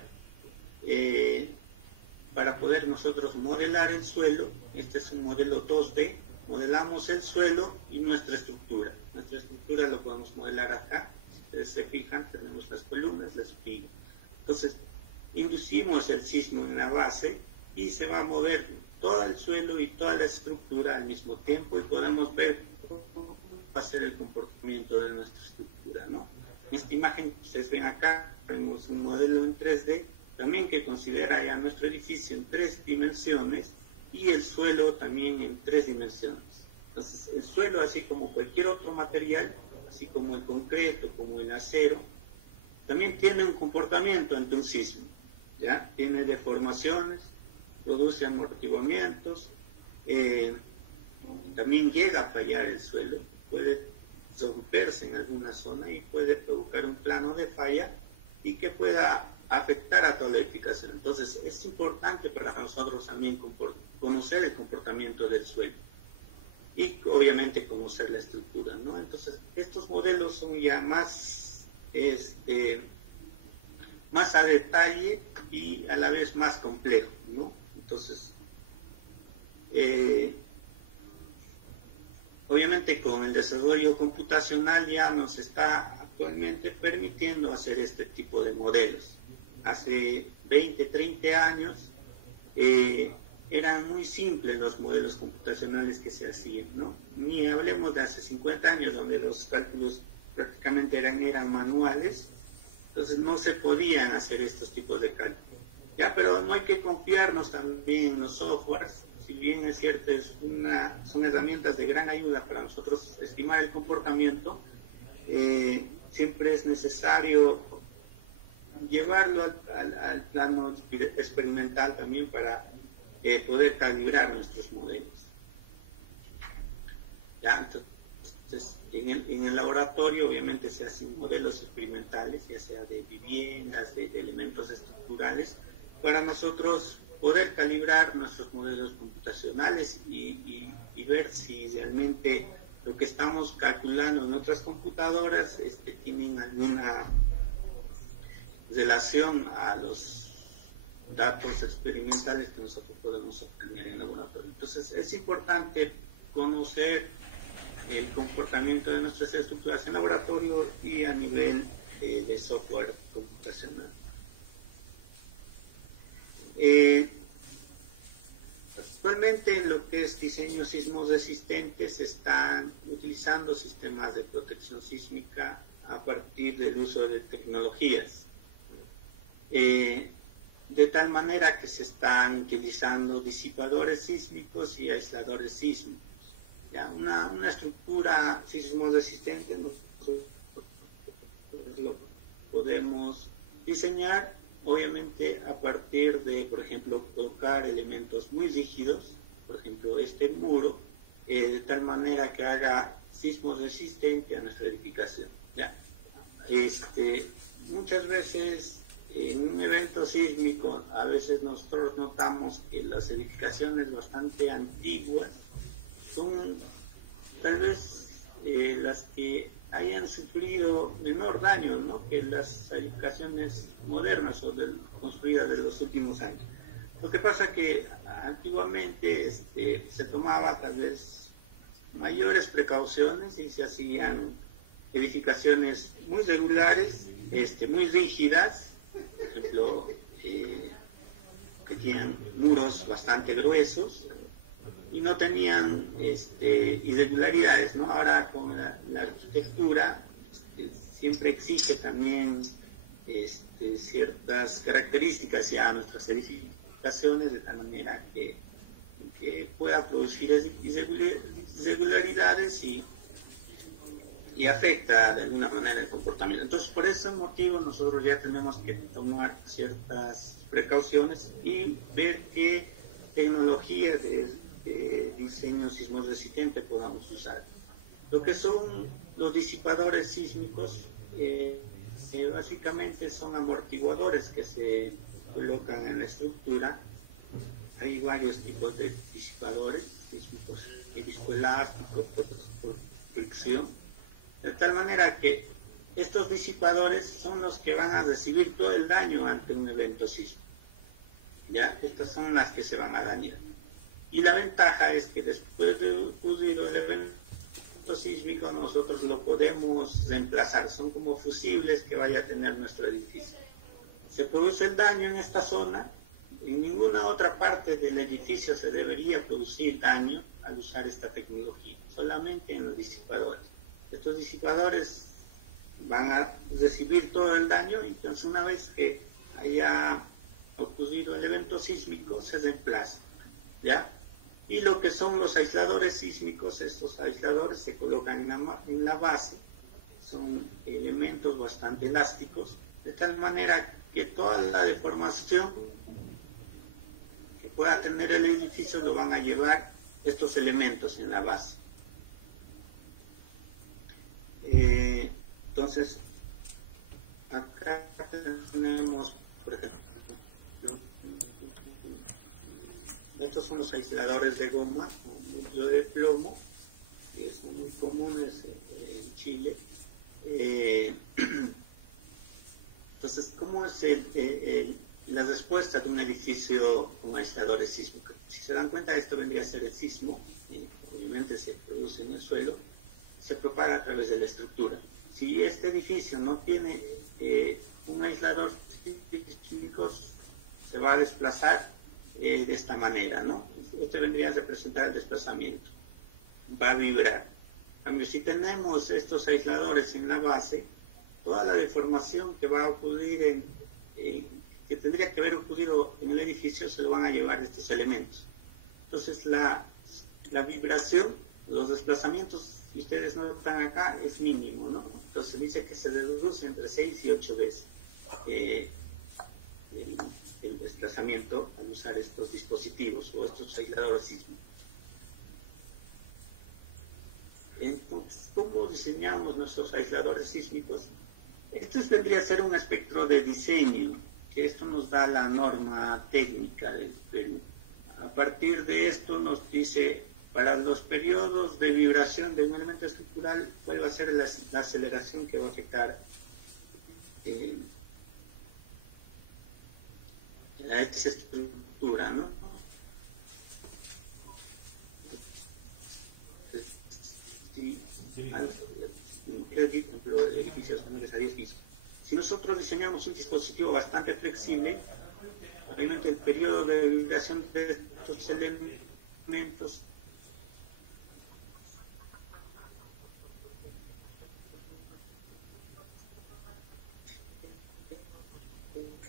para poder nosotros modelar el suelo. Este es un modelo 2D. Modelamos el suelo y nuestra estructura. Nuestra estructura lo podemos modelar acá. Si ustedes se fijan, tenemos las columnas, la espiga. Entonces, inducimos el sismo en la base y se va a mover todo el suelo y toda la estructura al mismo tiempo, y podemos ver cómo va a ser el comportamiento de nuestra estructura, ¿no? En esta imagen que ustedes ven acá, tenemos un modelo en 3D, también que considera ya nuestro edificio en 3 dimensiones, y el suelo también en 3 dimensiones. Entonces, el suelo, así como cualquier otro material, así como el concreto, como el acero, también tiene un comportamiento ante un sismo, ¿ya? Tiene deformaciones, produce amortiguamientos, también llega a fallar el suelo, puede romperse en alguna zona y puede provocar un plano de falla y que pueda afectar a toda la edificación. Entonces, es importante para nosotros también conocer el comportamiento del suelo y obviamente conocer la estructura, ¿no? Entonces, estos modelos son ya más a detalle y a la vez más complejos, ¿no? Entonces, obviamente con el desarrollo computacional ya nos está actualmente permitiendo hacer este tipo de modelos. Hace 20, 30 años eran muy simples los modelos computacionales que se hacían, ¿no? Ni hablemos de hace 50 años, donde los cálculos prácticamente eran manuales, entonces no se podían hacer estos tipos de cálculos. Ya, pero no hay que confiarnos también en los softwares, si bien es cierto, son herramientas de gran ayuda para nosotros estimar el comportamiento, siempre es necesario llevarlo al plano experimental también para poder calibrar nuestros modelos. ¿Ya? Entonces, en el laboratorio obviamente se hacen modelos experimentales, ya sea de viviendas, de elementos estructurales, para nosotros poder calibrar nuestros modelos computacionales y ver si realmente lo que estamos calculando en otras computadoras tienen alguna relación a los datos experimentales que nosotros podemos obtener en el laboratorio. Entonces es importante conocer el comportamiento de nuestras estructuras en laboratorio y a nivel de software computacional. Actualmente en lo que es diseño sismos resistentes se están utilizando sistemas de protección sísmica a partir del uso de tecnologías. De tal manera que se están utilizando disipadores sísmicos y aisladores sísmicos. ¿Ya? Una estructura sismo resistente nosotros lo podemos diseñar obviamente a partir de, por ejemplo, colocar elementos muy rígidos, por ejemplo este muro, de tal manera que haga sismo resistente a nuestra edificación. ¿Ya? Muchas veces en un evento sísmico, a veces nosotros notamos que las edificaciones bastante antiguas son tal vez las que hayan sufrido menor daño, ¿no?, que las edificaciones modernas o construidas de los últimos años. Lo que pasa que antiguamente se tomaba tal vez mayores precauciones y se hacían edificaciones muy regulares, muy rígidas, por ejemplo, que tenían muros bastante gruesos y no tenían irregularidades, ¿no? Ahora con la arquitectura siempre exige también ciertas características ya a nuestras edificaciones, de tal manera que pueda producir irregularidades y afecta de alguna manera el comportamiento. Entonces, por ese motivo nosotros ya tenemos que tomar ciertas precauciones y ver qué tecnología de diseño sismo resistente podamos usar. Lo que son los disipadores sísmicos, básicamente son amortiguadores que se colocan en la estructura. Hay varios tipos de disipadores sísmicos, viscoelásticos, por fricción, de tal manera que estos disipadores son los que van a recibir todo el daño ante un evento sísmico. ¿Ya? Estas son las que se van a dañar. Y la ventaja es que después de ocurrir el evento sísmico nosotros lo podemos reemplazar. Son como fusibles que vaya a tener nuestro edificio. Se produce el daño en esta zona. En ninguna otra parte del edificio se debería producir daño al usar esta tecnología. Solamente en los disipadores. Estos disipadores van a recibir todo el daño, entonces una vez que haya ocurrido el evento sísmico se reemplaza, ¿ya? Y lo que son los aisladores sísmicos, estos aisladores se colocan en la base, son elementos bastante elásticos, de tal manera que toda la deformación que pueda tener el edificio lo van a llevar estos elementos en la base. Entonces, acá tenemos, por ejemplo, estos son los aisladores de goma o de plomo, que son muy comunes en Chile. Entonces, ¿cómo es la respuesta de un edificio con aisladores sísmicos? Si se dan cuenta, esto vendría a ser el sismo, obviamente se produce en el suelo, se propaga a través de la estructura. Si este edificio no tiene un aislador sísmico, se va a desplazar de esta manera, ¿no? Este vendría a representar el desplazamiento. Va a vibrar. En cambio, si tenemos estos aisladores en la base, toda la deformación que va a ocurrir que tendría que haber ocurrido en el edificio se lo van a llevar estos elementos. Entonces la vibración, los desplazamientos, si ustedes no están acá, es mínimo, ¿no? Entonces dice que se reduce entre 6 y 8 veces el desplazamiento al usar estos dispositivos o estos aisladores sísmicos. Entonces, ¿cómo diseñamos nuestros aisladores sísmicos? Esto vendría a ser un espectro de diseño, que esto nos da la norma técnica del Perú. A partir de esto nos dice, para los periodos de vibración de un elemento estructural, cuál va a ser la aceleración que va a afectar a esa estructura, ¿no? Edificios menores a 10 pisos. Si nosotros diseñamos un dispositivo bastante flexible, obviamente el periodo de vibración de estos elementos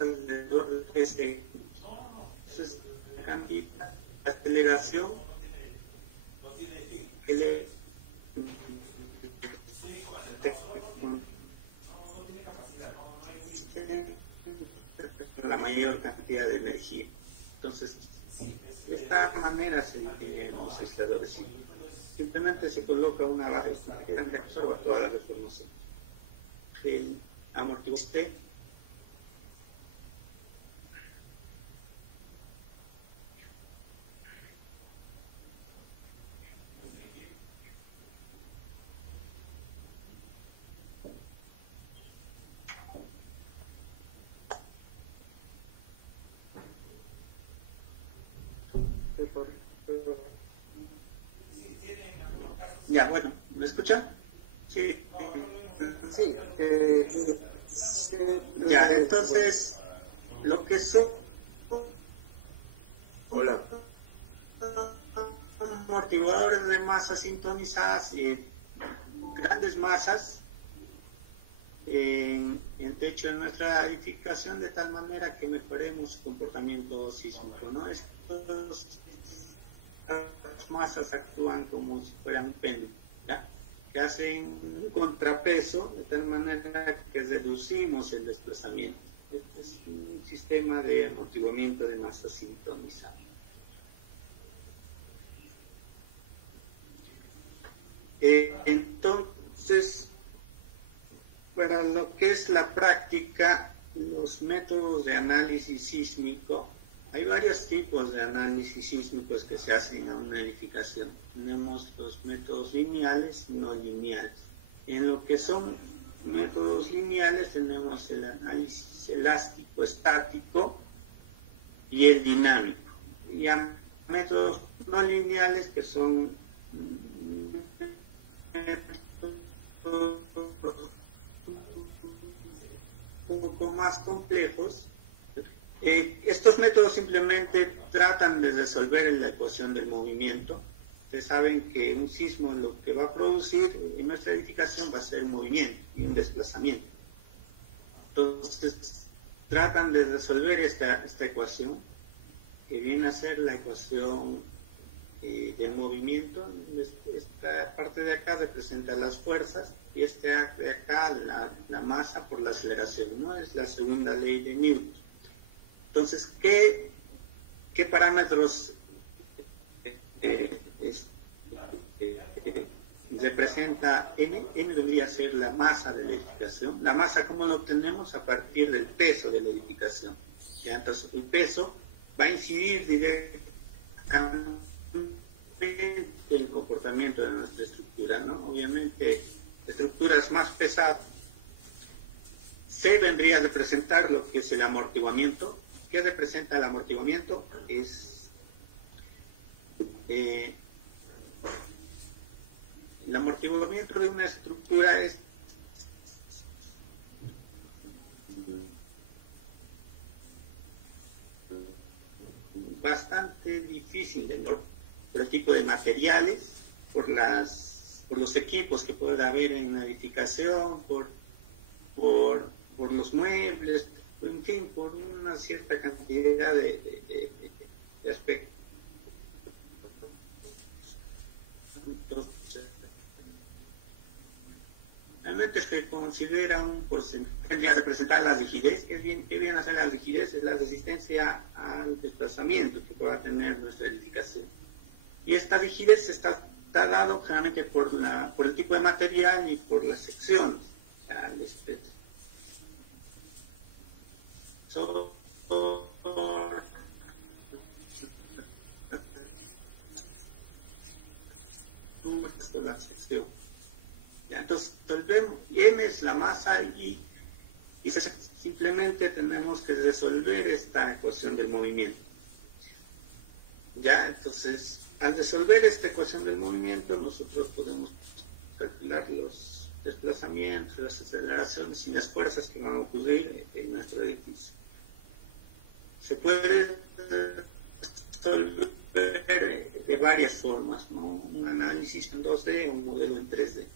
alrededor de ese, entonces cambia la aceleración que le la mayor cantidad de energía. Entonces, de esta manera se definen los aisladores. Simplemente se coloca una base que absorba toda la deformación. El amortiguador ya, bueno, ¿me escuchan? Sí. Sí. Ya, entonces, lo que son amortiguadores de masas sintonizadas, grandes masas en techo de nuestra edificación, de tal manera que mejoremos su comportamiento sísmico, ¿no? Estas masas actúan como si fueran un péndulo, ¿ya? Que hacen un contrapeso de tal manera que reducimos el desplazamiento. Este es un sistema de amortiguamiento de masa sintonizada. Entonces, para lo que es la práctica, los métodos de análisis sísmico, hay varios tipos de análisis sísmicos que se hacen a una edificación. Tenemos los métodos lineales y no lineales. En lo que son métodos lineales tenemos el análisis elástico, estático y el dinámico. Y a métodos no lineales que son un poco más complejos. Estos métodos simplemente tratan de resolver la ecuación del movimiento. Ustedes saben que un sismo lo que va a producir en nuestra edificación va a ser un movimiento y un desplazamiento. Entonces, tratan de resolver esta ecuación, que viene a ser la ecuación del movimiento. Esta parte de acá representa las fuerzas y este de acá la masa por la aceleración, ¿no? Es la segunda ley de Newton. Entonces, ¿qué parámetros representa N? N vendría a ser la masa de la edificación. La masa, ¿cómo la obtenemos? A partir del peso de la edificación. ¿Ya? Entonces, el peso va a incidir directamente en el comportamiento de nuestra estructura, ¿no? Obviamente, estructuras más pesadas. C vendría a representar lo que es el amortiguamiento. ¿Qué representa el amortiguamiento? Es el amortiguamiento de una estructura es bastante difícil por el tipo de materiales, por los equipos que puede haber en la edificación, por los muebles, en fin, por una cierta cantidad de aspectos. Entonces, realmente se considera un porcentaje de representar la rigidez. ¿Qué viene a ser la rigidez? Es la resistencia al desplazamiento que pueda tener nuestra edificación. Y esta rigidez está dado generalmente por el tipo de material y por las secciones. La sección. Ya, entonces, M es la masa y simplemente tenemos que resolver esta ecuación del movimiento. Ya, entonces, al resolver esta ecuación del movimiento, nosotros podemos calcular los desplazamientos, las aceleraciones y las fuerzas que van a ocurrir en nuestro edificio. Se puede resolver de varias formas, ¿no? Un análisis en 2D o un modelo en 3D.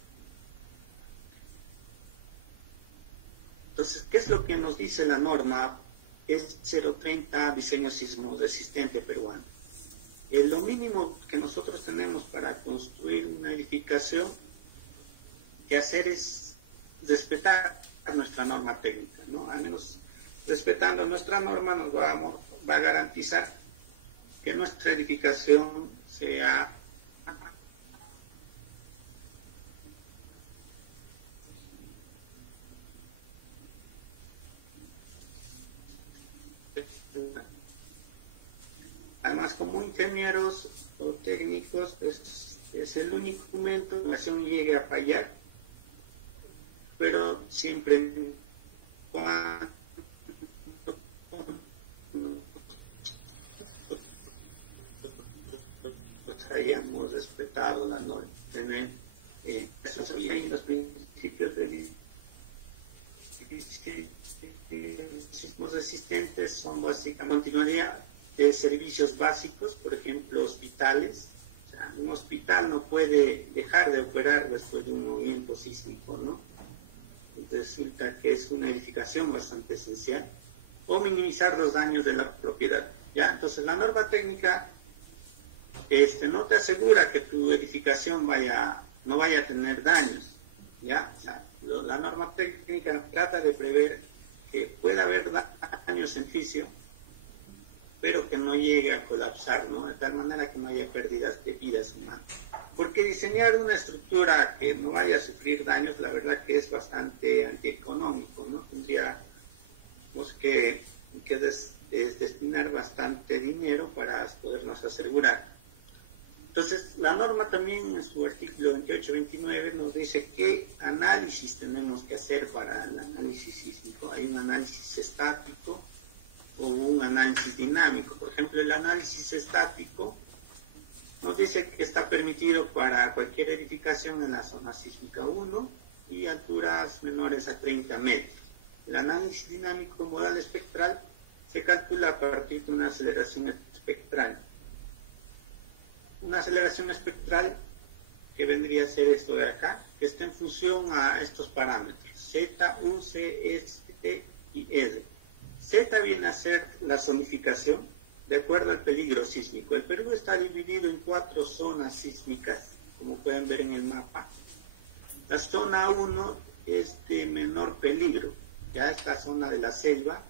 Entonces, ¿qué es lo que nos dice la norma? Es 030 diseño sismo resistente peruano. Lo mínimo que nosotros tenemos para construir una edificación que hacer es respetar nuestra norma técnica, ¿no? Al menos respetando nuestra norma nos va a garantizar que nuestra edificación sea además, como ingenieros o técnicos, es el único momento que la edificación llegue a fallar, pero siempre cuando hayamos respetado la norma, tener los principios de sismos resistentes son básicamente continuidad de servicios básicos, por ejemplo, hospitales. O sea, un hospital no puede dejar de operar después de un movimiento sísmico, ¿no? Entonces, resulta que es una edificación bastante esencial. O minimizar los daños de la propiedad. ¿Ya? Entonces, la norma técnica no te asegura que tu edificación no vaya a tener daños. ¿Ya? O sea, la norma técnica trata de prever que pueda haber daños en edificio, pero que no llegue a colapsar, ¿no? De tal manera que no haya pérdidas de vidas humanas. Porque diseñar una estructura que no vaya a sufrir daños, la verdad que es bastante antieconómico, ¿no? Tendríamos que destinar bastante dinero para podernos asegurar. Entonces, la norma también en su artículo 28-29 nos dice qué análisis tenemos que hacer para el análisis sísmico. Hay un análisis estático o un análisis dinámico. Por ejemplo, el análisis estático nos dice que está permitido para cualquier edificación en la zona sísmica 1 y alturas menores a 30 metros. El análisis dinámico modal espectral se calcula a partir de una aceleración espectral. Una aceleración espectral que vendría a ser esto de acá, que está en función a estos parámetros, Z, U, C, S, T y R. Z viene a ser la zonificación de acuerdo al peligro sísmico. El Perú está dividido en 4 zonas sísmicas, como pueden ver en el mapa. La zona 1 es de menor peligro, ya esta zona de la selva,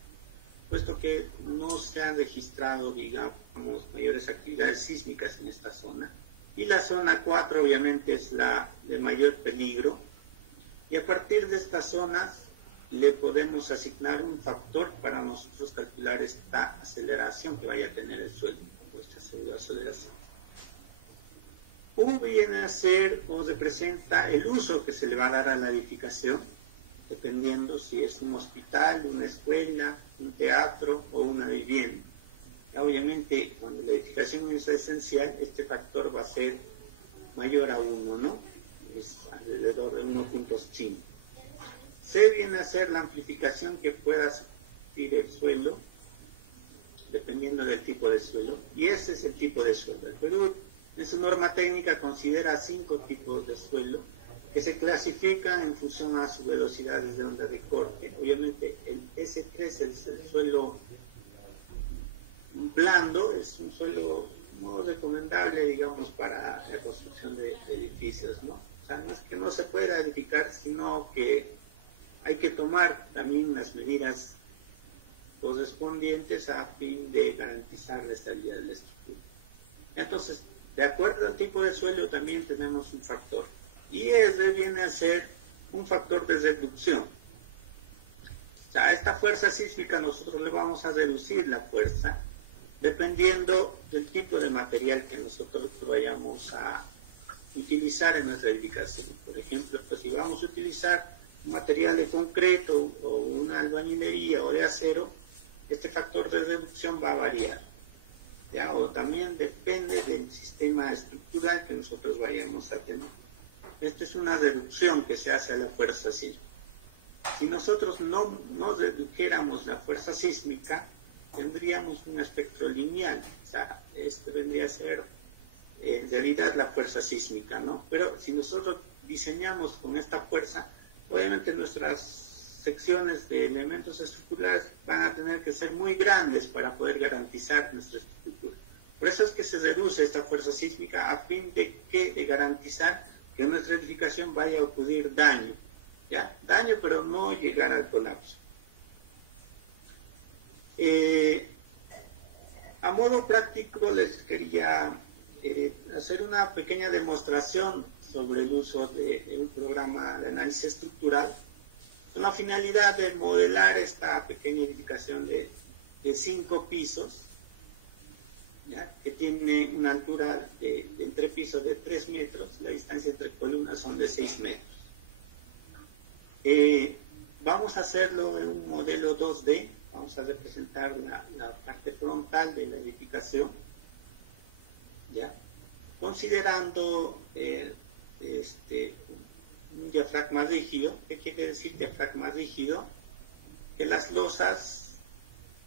puesto que no se han registrado, digamos, mayores actividades sísmicas en esta zona. Y la zona 4 obviamente es la de mayor peligro. Y a partir de estas zonas le podemos asignar un factor para nosotros calcular esta aceleración que vaya a tener el suelo, nuestra aceleración. U viene a ser o representa el uso que se le va a dar a la edificación, dependiendo si es un hospital, una escuela, un teatro o una vivienda. Obviamente, cuando la edificación es esencial, este factor va a ser mayor a 1, ¿no? Es alrededor de 1.5. C viene a ser la amplificación que pueda sufrir el suelo dependiendo del tipo de suelo, y ese es el tipo de suelo. El Perú en su norma técnica considera 5 tipos de suelo que se clasifican en función a sus velocidades de onda de corte. Obviamente el S3 es el suelo blando, es un suelo no recomendable, digamos, para la construcción de edificios, ¿no? O sea, no es que no se pueda edificar, sino que hay que tomar también las medidas correspondientes a fin de garantizar la estabilidad de la estructura. Entonces, de acuerdo al tipo de suelo también tenemos un factor, y ese viene a ser un factor de reducción. O sea, a esta fuerza sísmica nosotros le vamos a reducir la fuerza dependiendo del tipo de material que nosotros vayamos a utilizar en nuestra edificación. Por ejemplo, pues si vamos a utilizar un material de concreto o una albañilería o de acero, este factor de reducción va a variar, ¿ya? O también depende del sistema estructural que nosotros vayamos a tener. Esta es una reducción que se hace a la fuerza sísmica. Si nosotros no redujéramos la fuerza sísmica, tendríamos un espectro lineal. O sea, esto vendría a ser en realidad la fuerza sísmica, ¿no? Pero si nosotros diseñamos con esta fuerza, obviamente nuestras secciones de elementos estructurales van a tener que ser muy grandes para poder garantizar nuestra estructura. Por eso es que se reduce esta fuerza sísmica a fin de garantizar que en nuestra edificación vaya a ocurrir daño, ¿ya? Daño, pero no llegar al colapso. A modo práctico les quería hacer una pequeña demostración sobre el uso de un programa de análisis estructural con la finalidad de modelar esta pequeña edificación de 5 pisos, ¿ya? Que tiene una altura de entre pisos de 3 metros, la distancia entre columnas son de 6 metros. Vamos a hacerlo en un modelo 2D. Vamos a representar la parte frontal de la edificación, ¿ya? Considerando un diafragma rígido. ¿Qué quiere decir diafragma rígido? Que las losas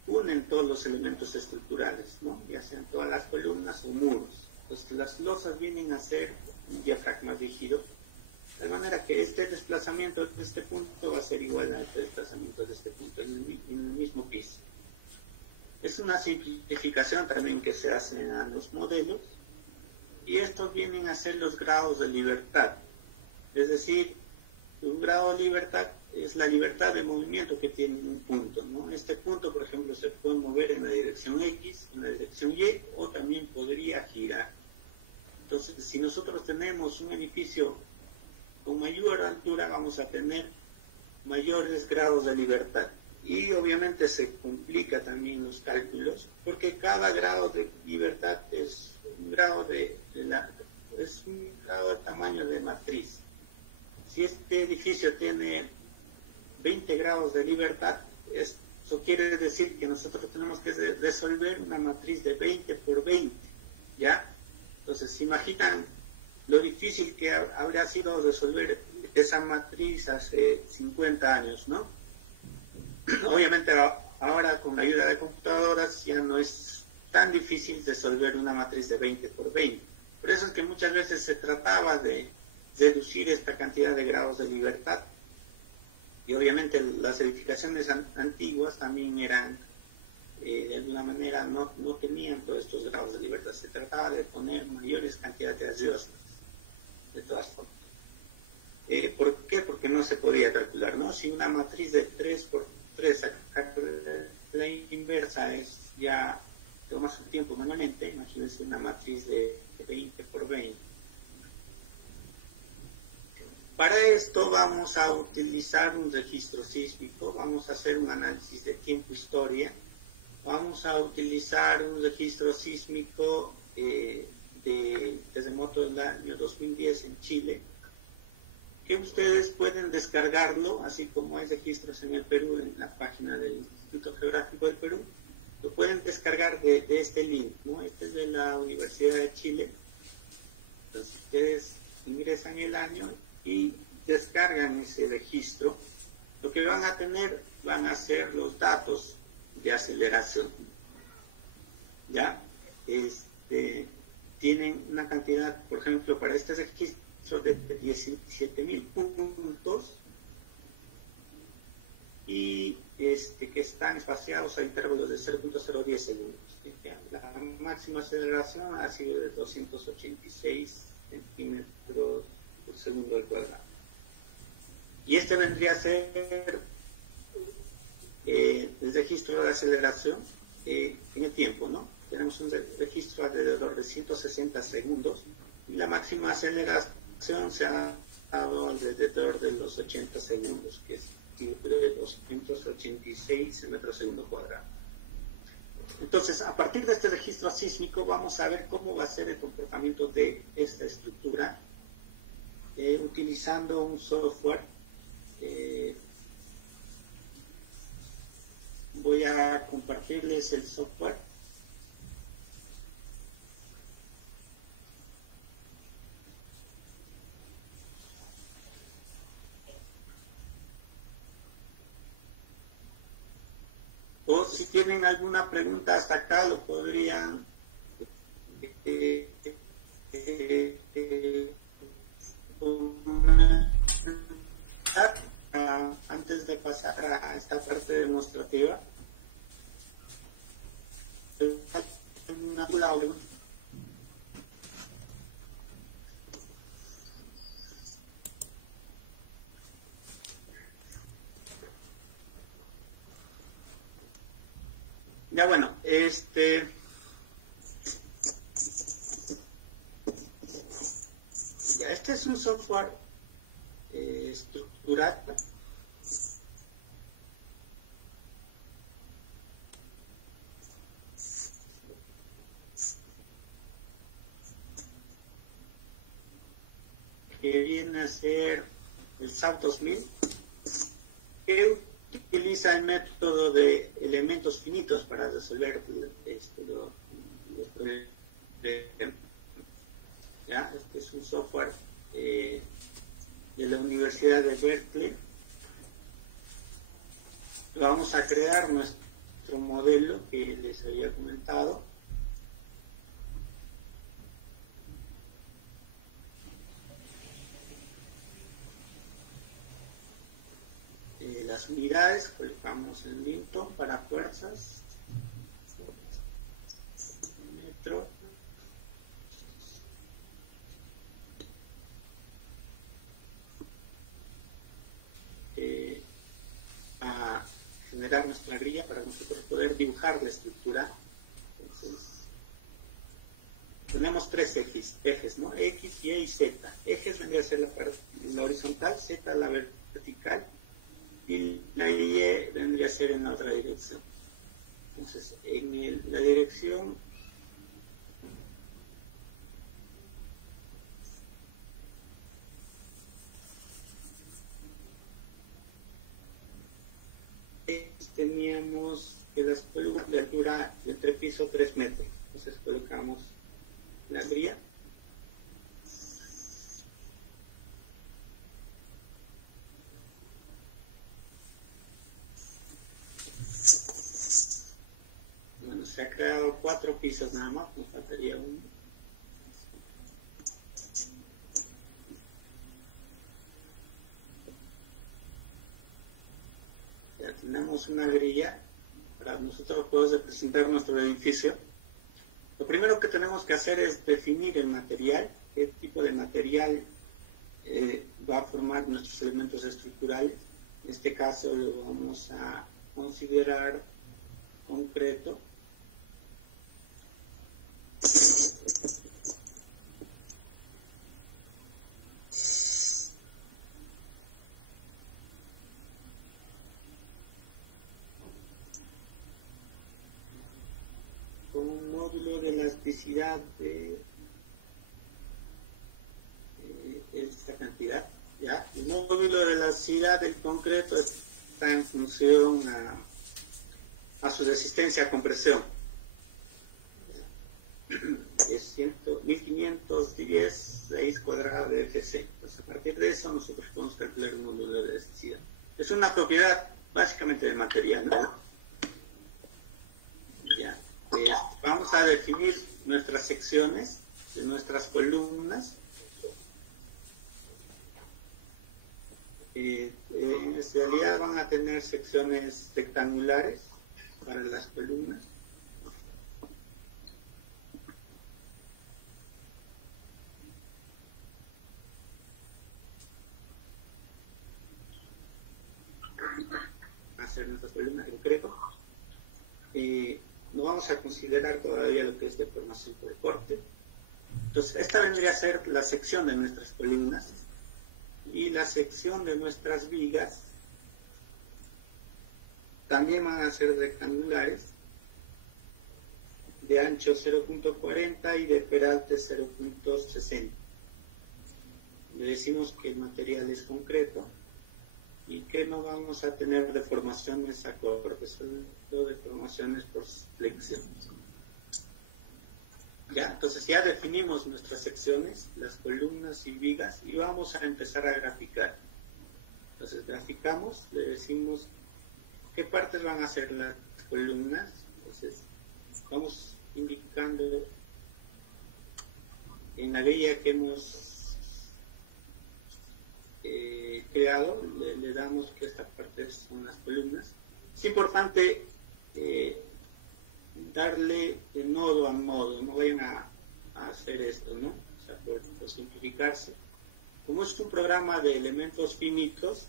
unen todos los elementos estructurales, ¿no? Ya sean todas las columnas o muros. Entonces las losas vienen a ser un diafragma rígido, de manera que este desplazamiento de este punto va a ser igual al desplazamiento de este punto en el mismo piso. Es una simplificación también que se hace a los modelos, y estos vienen a ser los grados de libertad. Es decir, un grado de libertad es la libertad de movimiento que tiene un punto, ¿no? Este punto, por ejemplo, se puede mover en la dirección X, en la dirección Y, o también podría girar. Entonces, si nosotros tenemos un edificio con mayor altura, vamos a tener mayores grados de libertad. Y obviamente se complica también los cálculos, porque cada grado de libertad es un grado de tamaño de matriz. Si este edificio tiene 20 grados de libertad, eso quiere decir que nosotros tenemos que resolver una matriz de 20 por 20, ¿ya? Entonces, ¿se imaginan lo difícil que habría sido resolver esa matriz hace 50 años, ¿no? Obviamente ahora con la ayuda de computadoras ya no es tan difícil resolver una matriz de 20 por 20. Por eso es que muchas veces se trataba de reducir esta cantidad de grados de libertad. Y obviamente las edificaciones antiguas también eran, de alguna manera, no tenían todos estos grados de libertad. Se trataba de poner mayores cantidades de losas, de todas formas. ¿Por qué? Porque no se podía calcular, ¿no? Si una matriz de 3 por 3, la inversa es ya, toma su tiempo manualmente. Imagínense una matriz de 20 por 20. Para esto vamos a utilizar un registro sísmico, vamos a hacer un análisis de tiempo-historia, vamos a utilizar un registro sísmico de terremoto del año 2010 en Chile, que ustedes pueden descargarlo, así como hay registros en el Perú, en la página del Instituto Geográfico del Perú, lo pueden descargar de este link, ¿no? Este es de la Universidad de Chile. Entonces ustedes ingresan el año y descargan ese registro. Lo que van a tener van a ser los datos de aceleración. ¿ya? Tienen una cantidad, por ejemplo, para este registro de 17.000 puntos y que están espaciados a intervalos de 0.010 segundos. La máxima aceleración ha sido de 286 centímetros por segundo al cuadrado. Y este vendría a ser el registro de aceleración en el tiempo, ¿no? Tenemos un registro alrededor de 160 segundos y la máxima aceleración se ha dado alrededor de los 80 segundos, que es de 286 metros segundo cuadrado. Entonces, a partir de este registro sísmico vamos a ver cómo va a ser el comportamiento de esta estructura utilizando un software. Voy a compartirles el software. O si tienen alguna pregunta hasta acá, lo podrían antes de pasar a esta parte demostrativa. Ya bueno, ya este es un software estructural que viene a ser el SAP 2000, que utiliza el método de elementos finitos para resolver los problemas. ¿Ya? Este es un software de la Universidad de Berkeley. Vamos a crear nuestro modelo que les había comentado. Las unidades colocamos en Newton para fuerzas, metro, a generar nuestra grilla para nosotros poder dibujar la estructura. Entonces, tenemos tres ejes, ¿no? X, Y y Z. Ejes vendría a ser la horizontal, Z la vertical, y la Y vendría a ser en la otra dirección. Entonces, en la dirección teníamos que la altura del entrepiso 3 metros. Entonces colocamos la grilla. Bueno, se ha creado 4 pisos nada más, nos faltaría uno. Ya tenemos una grilla para nosotros poder representar nuestro edificio. Lo primero que tenemos que hacer es definir el material, qué tipo de material va a formar nuestros elementos estructurales. En este caso lo vamos a considerar concreto. Con un módulo de elasticidad de esta cantidad. ¿Ya? El módulo de elasticidad del concreto está en función a su resistencia a compresión. Es 1510 raíz cuadrada de Fc. Entonces, a partir de eso nosotros podemos calcular un módulo de elasticidad. Es una propiedad básicamente del material, ¿no? Ya. Vamos a nuestras secciones, de nuestras columnas. En realidad van a tener secciones rectangulares para las columnas. Hacer nuestras columnas en concreto. No vamos a considerar todavía lo que es deformación por corte. Entonces, esta vendría a ser la sección de nuestras columnas, y la sección de nuestras vigas también van a ser rectangulares, de ancho 0.40 y de peralte 0.60. Le decimos que el material es concreto y que no vamos a tener deformaciones a corte, solo deformaciones por flexión. Ya, entonces ya definimos nuestras secciones, las columnas y vigas, y vamos a empezar a graficar. Entonces graficamos, le decimos qué partes van a ser las columnas. Entonces vamos indicando en la guía que hemos creado, le damos que esta parte son las columnas. Es importante darle de nodo a nodo, no vayan a hacer esto, ¿no? O sea, por simplificarse. Como es un programa de elementos finitos,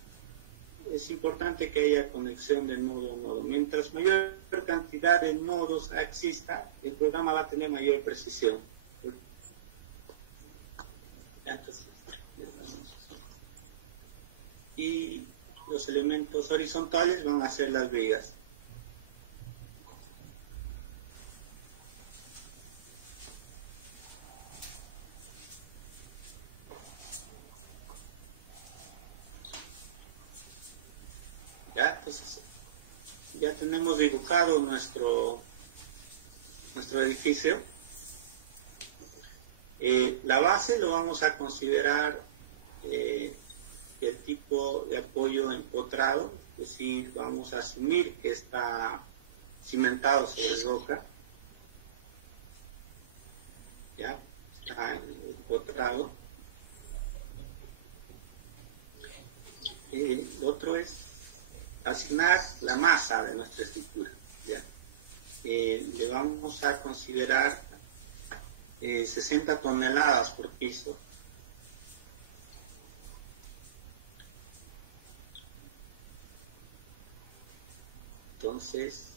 es importante que haya conexión de nodo a nodo. Mientras mayor cantidad de nodos exista, el programa va a tener mayor precisión. Entonces, y los elementos horizontales van a ser las vigas. Ya, entonces ya tenemos dibujado nuestro edificio. La base lo vamos a considerar el tipo de apoyo empotrado, es decir, vamos a asumir que está cimentado sobre roca. Ya, está empotrado. Lo otro es asignar la masa de nuestra estructura. ¿Ya? Le vamos a considerar 60 toneladas por piso. Entonces,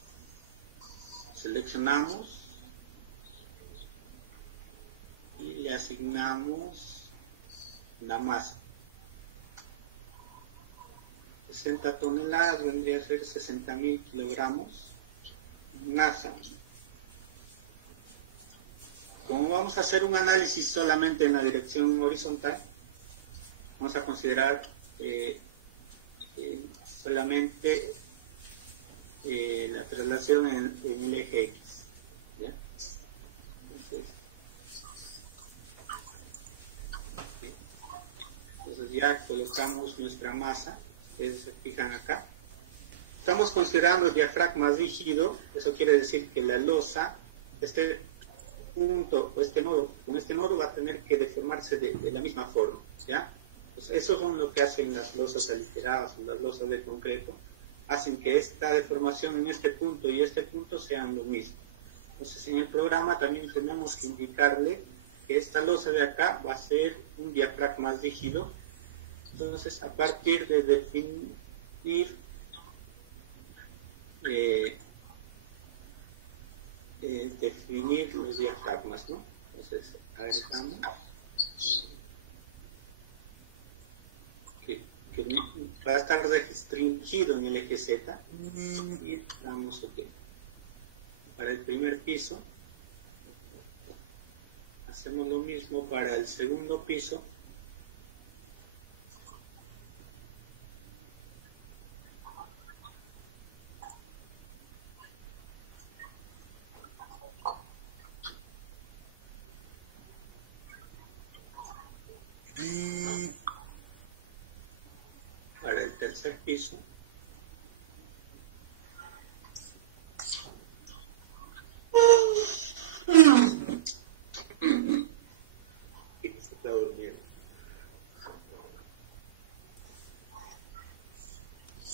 seleccionamos y le asignamos la masa. 60 toneladas vendría a ser 60.000 kilogramos masa. Como vamos a hacer un análisis solamente en la dirección horizontal, vamos a considerar solamente la traslación en el eje X. ¿Ya? Entonces ya colocamos nuestra masa. Ustedes se fijan acá. Estamos considerando el diafragma rígido. Eso quiere decir que la losa, este punto o este nodo, con este nodo va a tener que deformarse de la misma forma. ¿Ya? Pues eso es lo que hacen las losas aliteradas o las losas de concreto. Hacen que esta deformación en este punto y este punto sean lo mismo. Entonces en el programa también tenemos que indicarle que esta losa de acá va a ser un diafragma rígido. Entonces, a partir de definir definir los diafragmas, ¿no? Entonces, agregamos que va a estar restringido en el eje Z y damos OK. Para el primer piso, hacemos lo mismo para el segundo piso. Para el tercer piso,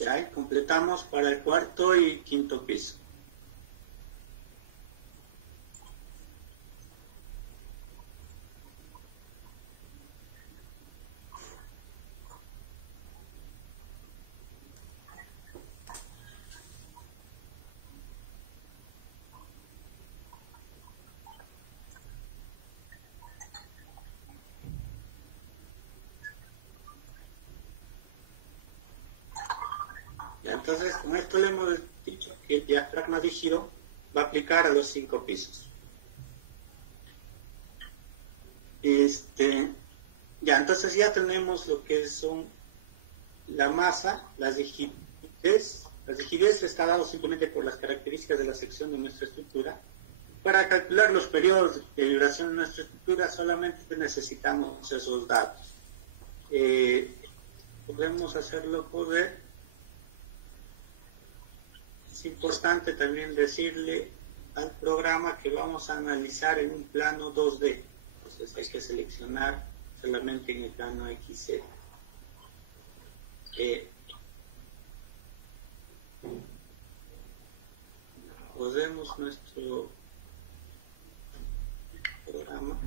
Ya, y completamos para el cuarto y quinto piso. Entonces, con esto le hemos dicho que el diafragma rígido va a aplicar a los 5 pisos. Ya, entonces ya tenemos lo que son la masa, la rigidez. La rigidez está dado simplemente por las características de la sección de nuestra estructura. Para calcular los periodos de vibración de nuestra estructura solamente necesitamos esos datos. Podemos hacerlo poder. Es importante también decirle al programa que vamos a analizar en un plano 2D. Entonces hay que seleccionar solamente en el plano XZ. Podemos nuestro programa.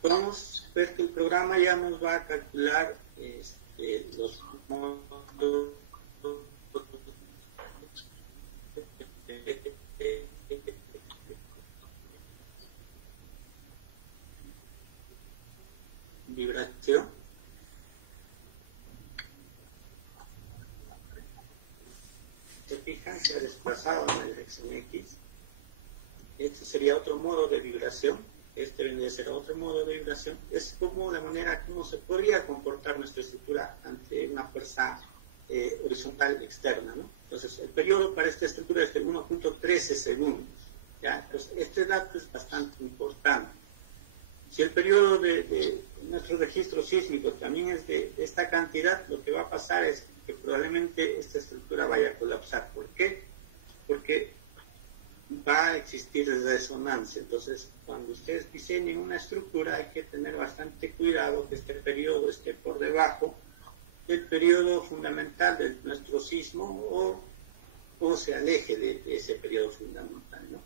Vamos a ver que el programa ya nos va a calcular los modos vibración. Se fijan, se ha desplazado en la dirección X. Este sería otro modo de vibración. Este vendría a ser otro modo de vibración. Es como la manera como se podría comportar nuestra estructura ante una fuerza horizontal externa, ¿no? Entonces, el periodo para esta estructura es de 1.13 segundos. ¿Ya? Entonces, este dato es bastante importante. Si el periodo de nuestro registro sísmico también es de esta cantidad, lo que va a pasar es que probablemente esta estructura vaya a colapsar. ¿Por qué? Porque va a existir resonancia. Entonces, cuando ustedes diseñen una estructura, hay que tener bastante cuidado que este periodo esté por debajo del periodo fundamental de nuestro sismo o se aleje de ese periodo fundamental, ¿no?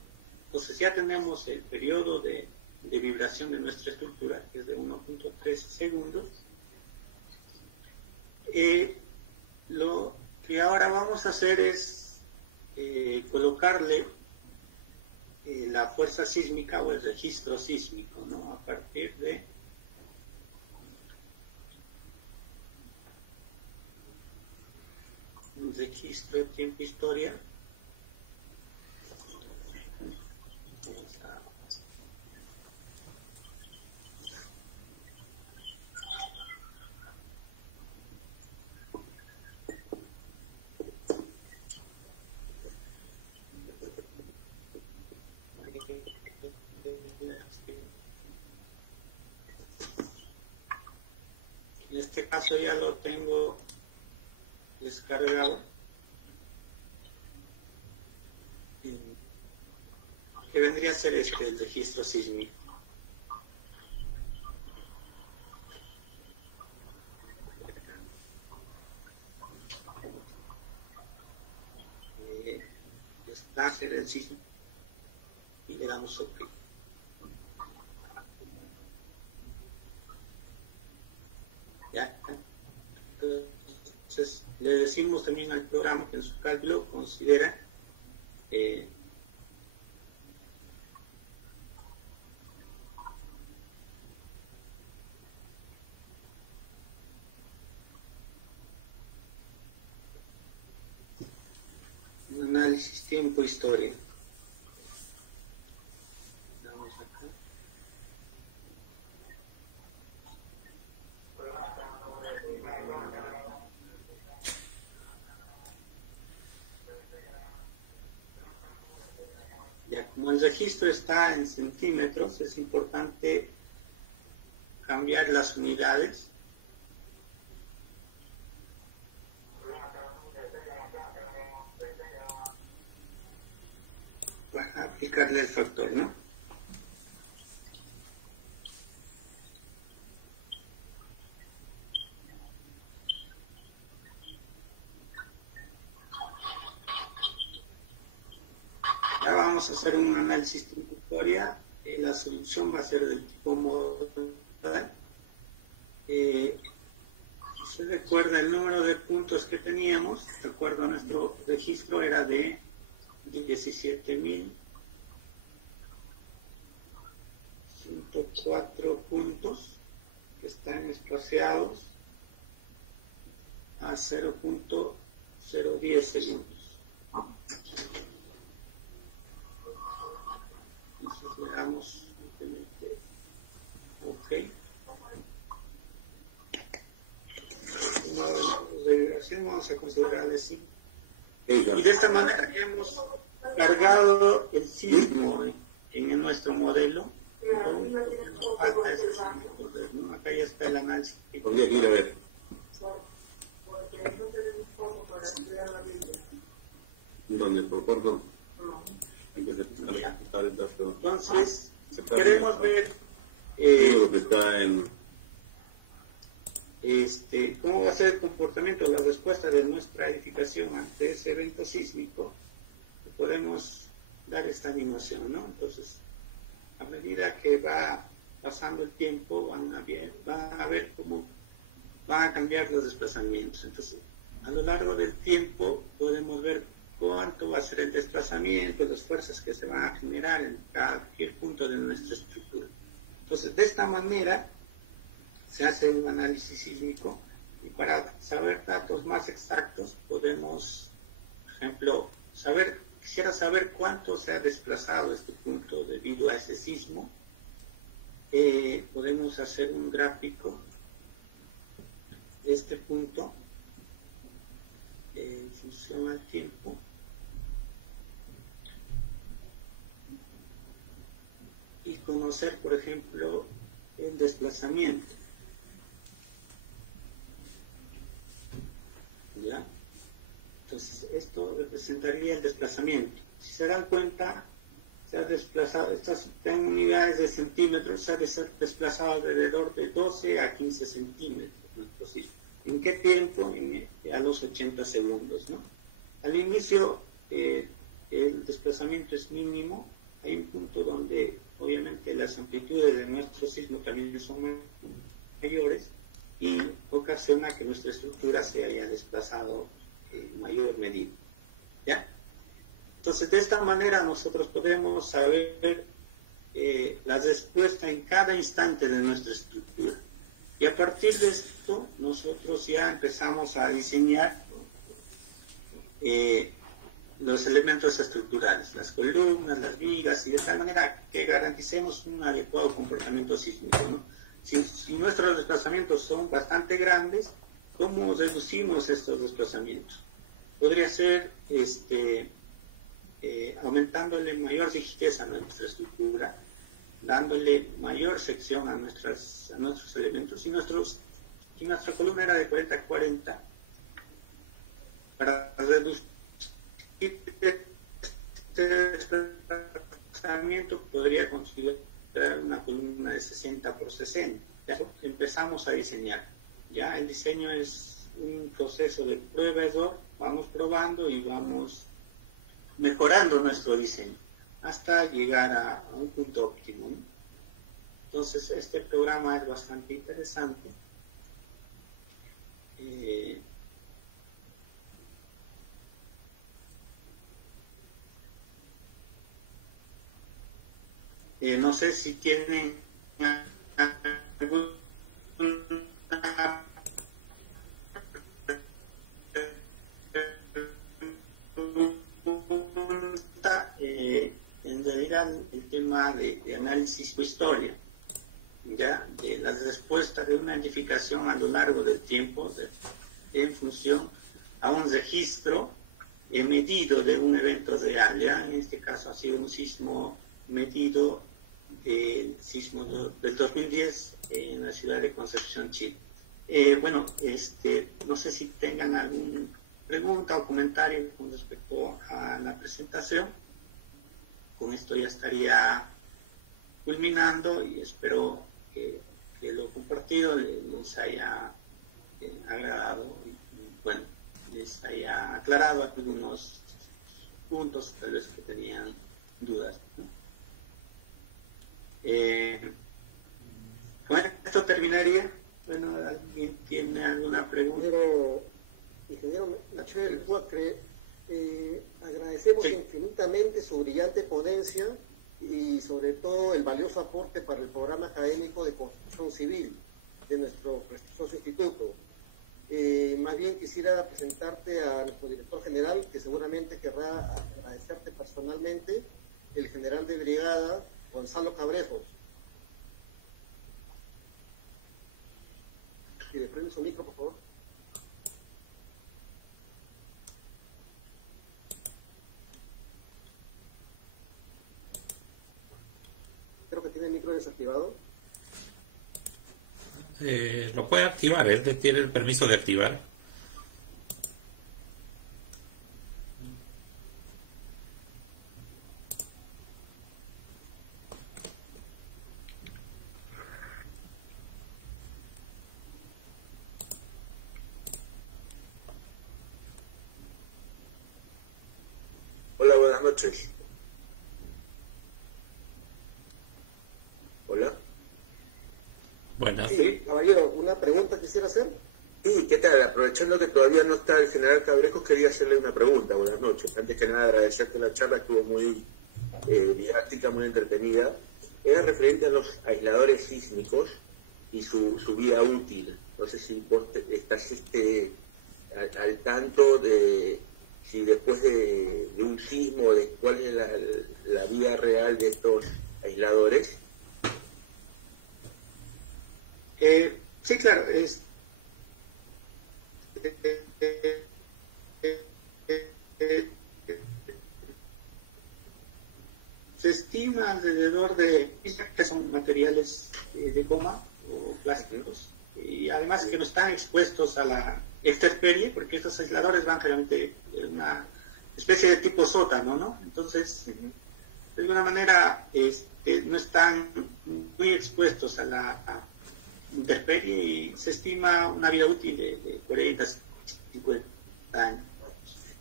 Entonces, ya tenemos el periodo de vibración de nuestra estructura, que es de 1.3 segundos. Lo que ahora vamos a hacer es colocarle la fuerza sísmica o el registro sísmico, ¿no? A partir de un registro de tiempo-historia. En este caso ya lo tengo descargado. Que vendría a ser el registro sísmico. Está hacer el sismo y le damos OK. ¿Ya? Entonces le decimos también al programa que en su cálculo considera un análisis tiempo-historia. Vamos acá. Ya, como el registro está en centímetros, es importante cambiar las unidades. explicarle el factor, ¿no? Ya vamos a hacer un análisis tributaria. La solución va a ser del tipo modal. Si se recuerda el número de puntos que teníamos, de acuerdo a nuestro registro, era de 17.104 puntos que están espaciados a 0.010 segundos. Entonces le damos simplemente OK. Vamos a considerarle así. Y de esta manera hemos cargado el sismo en nuestro modelo. Falta ese modelo, ¿no? Acá ya está el análisis. Podría ir a ver. ¿Dónde? ¿Por corto? Entonces, si queremos ver lo que está en... cómo va a ser el comportamiento, la respuesta de nuestra edificación ante ese evento sísmico, podemos dar esta animación, ¿no? Entonces, a medida que va pasando el tiempo, van a ver cómo van a cambiar los desplazamientos. Entonces, a lo largo del tiempo podemos ver cuánto va a ser el desplazamiento, las fuerzas que se van a generar en cualquier punto de nuestra estructura. Entonces, de esta manera se hace un análisis sísmico, y para saber datos más exactos podemos, por ejemplo, quisiera saber cuánto se ha desplazado este punto debido a ese sismo. Podemos hacer un gráfico de este punto en función al tiempo. Y conocer, por ejemplo, el desplazamiento. ¿Ya? Entonces, esto representaría el desplazamiento. Si se dan cuenta, se ha desplazado, estas en unidades de centímetros, se ha desplazado alrededor de 12 a 15 centímetros. Entonces, ¿en qué tiempo? A los 80 segundos, ¿no? Al inicio, el desplazamiento es mínimo. Hay un punto donde, obviamente, las amplitudes de nuestro sismo también son mayores, y ocasiona que nuestra estructura se haya desplazado en mayor medida. ¿Ya? Entonces, de esta manera nosotros podemos saber la respuesta en cada instante de nuestra estructura. Y a partir de esto, nosotros ya empezamos a diseñar los elementos estructurales, las columnas, las vigas, y de tal manera que garanticemos un adecuado comportamiento sísmico, ¿no? Si nuestros desplazamientos son bastante grandes, ¿cómo reducimos estos desplazamientos? Podría ser aumentándole mayor rigidez a nuestra estructura, dándole mayor sección a nuestros elementos. Si nuestra columna era de 40-40, para reducir este desplazamiento podría considerar una columna de 60 por 60. Ya empezamos a diseñar. Ya el diseño es un proceso de prueba-error. Vamos probando y vamos mejorando nuestro diseño hasta llegar a un punto óptimo, ¿no? Entonces, este programa es bastante interesante. No sé si tienen alguna pregunta. En realidad, el tema de análisis o historia, ya de la respuesta de una edificación a lo largo del tiempo en función a un registro medido de un evento real. Ya en este caso ha sido un sismo medido, el sismo del 2010 en la ciudad de Concepción, Chile. No sé si tengan alguna pregunta o comentario con respecto a la presentación. con esto ya estaría culminando y espero que lo compartido les haya agradado y, bueno, les haya aclarado algunos puntos tal vez que tenían dudas, ¿no? Con esto terminaría. Bueno, ¿alguien tiene alguna pregunta? Ingeniero Michel Huacre, agradecemos infinitamente su brillante ponencia y sobre todo el valioso aporte para el programa académico de construcción civil de nuestro prestigioso instituto. Más bien quisiera presentarte a nuestro director general, que seguramente querrá agradecerte personalmente, el general de brigada Gonzalo Cabrejos. Si le prende su micro, por favor. Creo que tiene el micro desactivado. Lo puede activar, él tiene el permiso de activar. Hola, buenas noches. Hola. Buenas. Sí, caballero, una pregunta quisiera hacer. Sí, ¿qué tal? Aprovechando que todavía no está el general Cabrejos, quería hacerle una pregunta. Buenas noches. Antes que nada, agradecerte la charla, estuvo muy didáctica, muy entretenida. Era referente a los aisladores sísmicos y su vida útil. No sé si vos estás al tanto de si después de un sismo, de cuál es la vida real de estos aisladores. Sí, claro, se estima alrededor de que son materiales de goma o plásticos, y además que no están expuestos a la extemperie, porque estos aisladores van generalmente en una especie de tipo sótano, ¿no? Entonces, de alguna manera no están muy expuestos a la intemperie y se estima una vida útil de 40, 50 años.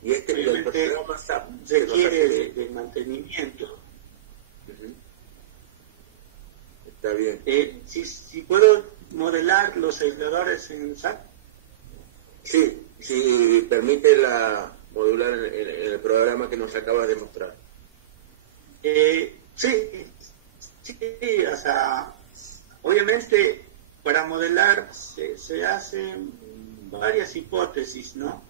Y obviamente requiere de mantenimiento. Está bien. Si puedo modelar los aisladores en SAP. Sí, si permite modular en el programa que nos acabas de mostrar. Sí, o sea, obviamente para modelar se hacen varias hipótesis, ¿no?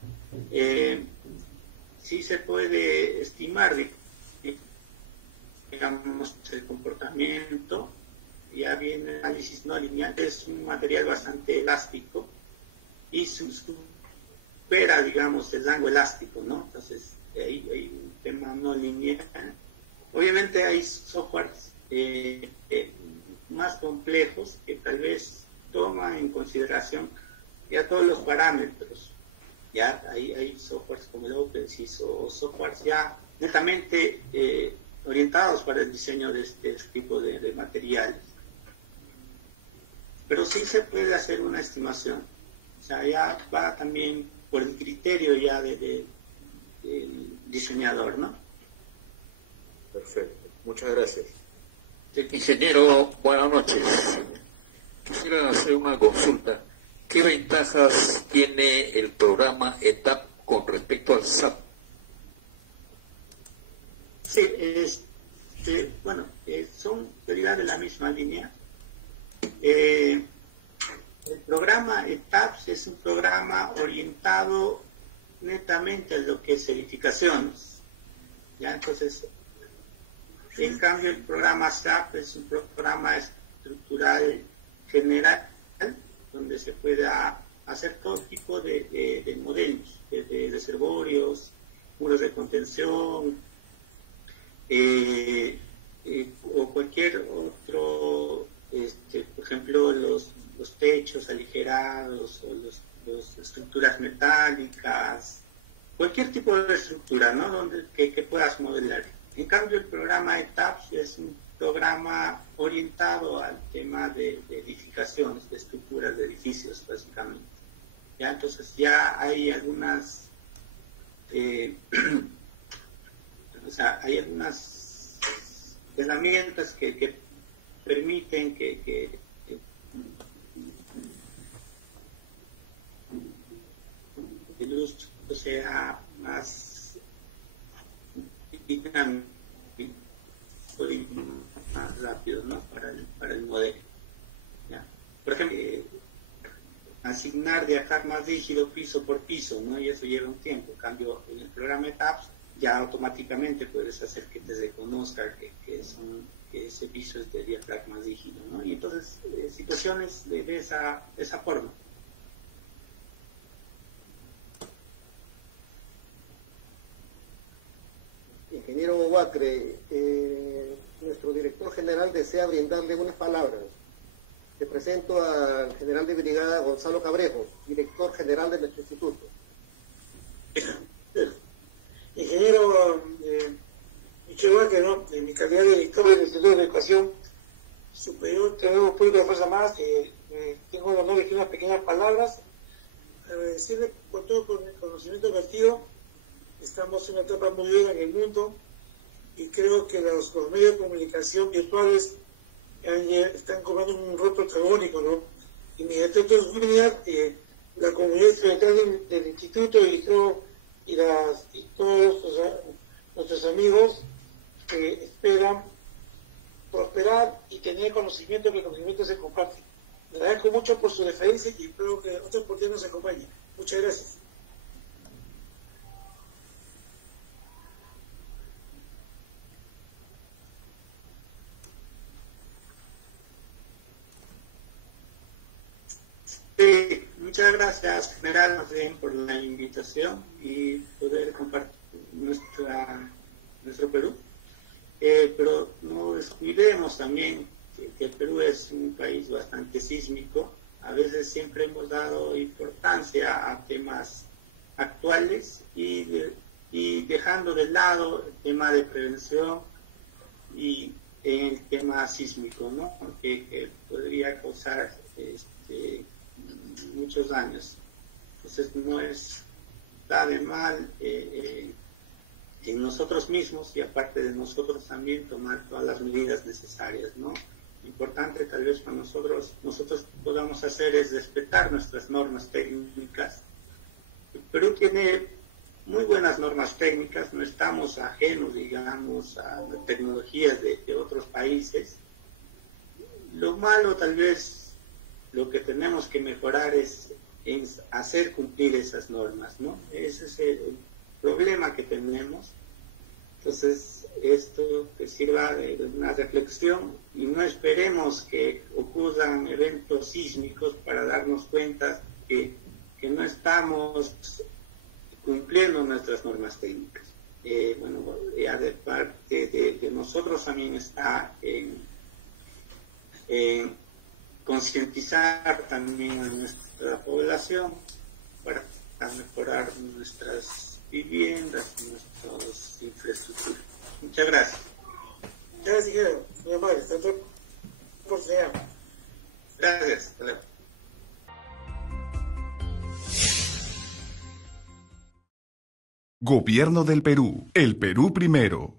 Sí se puede estimar, digamos, el comportamiento. Ya viene el análisis no lineal, es un material bastante elástico y supera, digamos, el rango elástico, ¿no? Entonces, hay un tema no lineal. Obviamente hay softwares más complejos que tal vez toman en consideración ya todos los parámetros. Ya hay softwares como el OpenSys o softwares ya netamente orientados para el diseño de este tipo de materiales. Pero sí se puede hacer una estimación. O sea, ya va también por el criterio ya del diseñador, ¿no? Perfecto. Muchas gracias. Ingeniero, buenas noches. Quisiera hacer una consulta. ¿Qué ventajas tiene el programa ETAP con respecto al SAP? Sí, bueno, son en realidad de la misma línea. El programa ETAP es un programa orientado netamente a lo que es edificaciones. ¿Ya? Entonces, en cambio, el programa SAP es un programa estructural general, donde se pueda hacer todo tipo de modelos, de reservorios, muros de contención, o cualquier otro, por ejemplo, los techos aligerados, o las estructuras metálicas, cualquier tipo de estructura, ¿no? Que puedas modelar. En cambio, el programa ETAPS es un programa orientado al tema de edificaciones, de estructuras de edificios, básicamente. ¿Ya? Entonces ya hay algunas, hay algunas herramientas que permiten que el uso sea más dinámico, más rápido, ¿no? para el modelo. ¿Ya? Por ejemplo, asignar, viajar más rígido piso por piso, ¿no? Y eso lleva un tiempo. En cambio, en el programa ETAPS ya automáticamente puedes hacer que te reconozca que ese piso es de diafragma rígido, ¿no? Y entonces, situaciones de esa forma. Ingeniero Huacre, nuestro director general desea brindarle unas palabras. Te presento al general de brigada Gonzalo Cabrejo, director general de nuestro instituto. Ingeniero Michel Huacre, ¿no? En mi calidad de director del Instituto de Educación Superior, tenemos público de Fuerza Más, tengo el honor de decir unas pequeñas palabras, agradecerle por todo el conocimiento vertido. Estamos en una etapa muy buena en el mundo y creo que los medios de comunicación virtuales están cobrando un rol protagónico, ¿no? Y mi director de unidad, la comunidad estudiantil del instituto y todos nuestros amigos que esperan prosperar y tener conocimiento, que el conocimiento se comparte. Le agradezco mucho por su deferencia y espero que otros oportunidades nos acompañen. Muchas gracias. Sí, muchas gracias, general, más bien, por la invitación y poder compartir nuestro Perú. Pero no descuidemos también que el Perú es un país bastante sísmico. A veces siempre hemos dado importancia a temas actuales y dejando de lado el tema de prevención y el tema sísmico, ¿no? Que podría causar muchos daños. Entonces no está de mal en nosotros mismos y aparte de nosotros también tomar todas las medidas necesarias, ¿no? Lo importante tal vez para nosotros podamos hacer es respetar nuestras normas técnicas. El Perú tiene muy buenas normas técnicas, no estamos ajenos, digamos, a las tecnologías de otros países. Lo malo tal vez, lo que tenemos que mejorar es hacer cumplir esas normas, ¿no? Ese es el problema que tenemos. Entonces, esto que sirva de una reflexión y no esperemos que ocurran eventos sísmicos para darnos cuenta que no estamos cumpliendo nuestras normas técnicas. De parte de nosotros también está en concientizar también a nuestra población para mejorar nuestras viviendas, nuestras infraestructuras. Muchas gracias. Gracias, ingeniero. Muy amable. Hasta otra oportunidad. Gracias. Hasta luego. Gobierno del Perú. El Perú primero.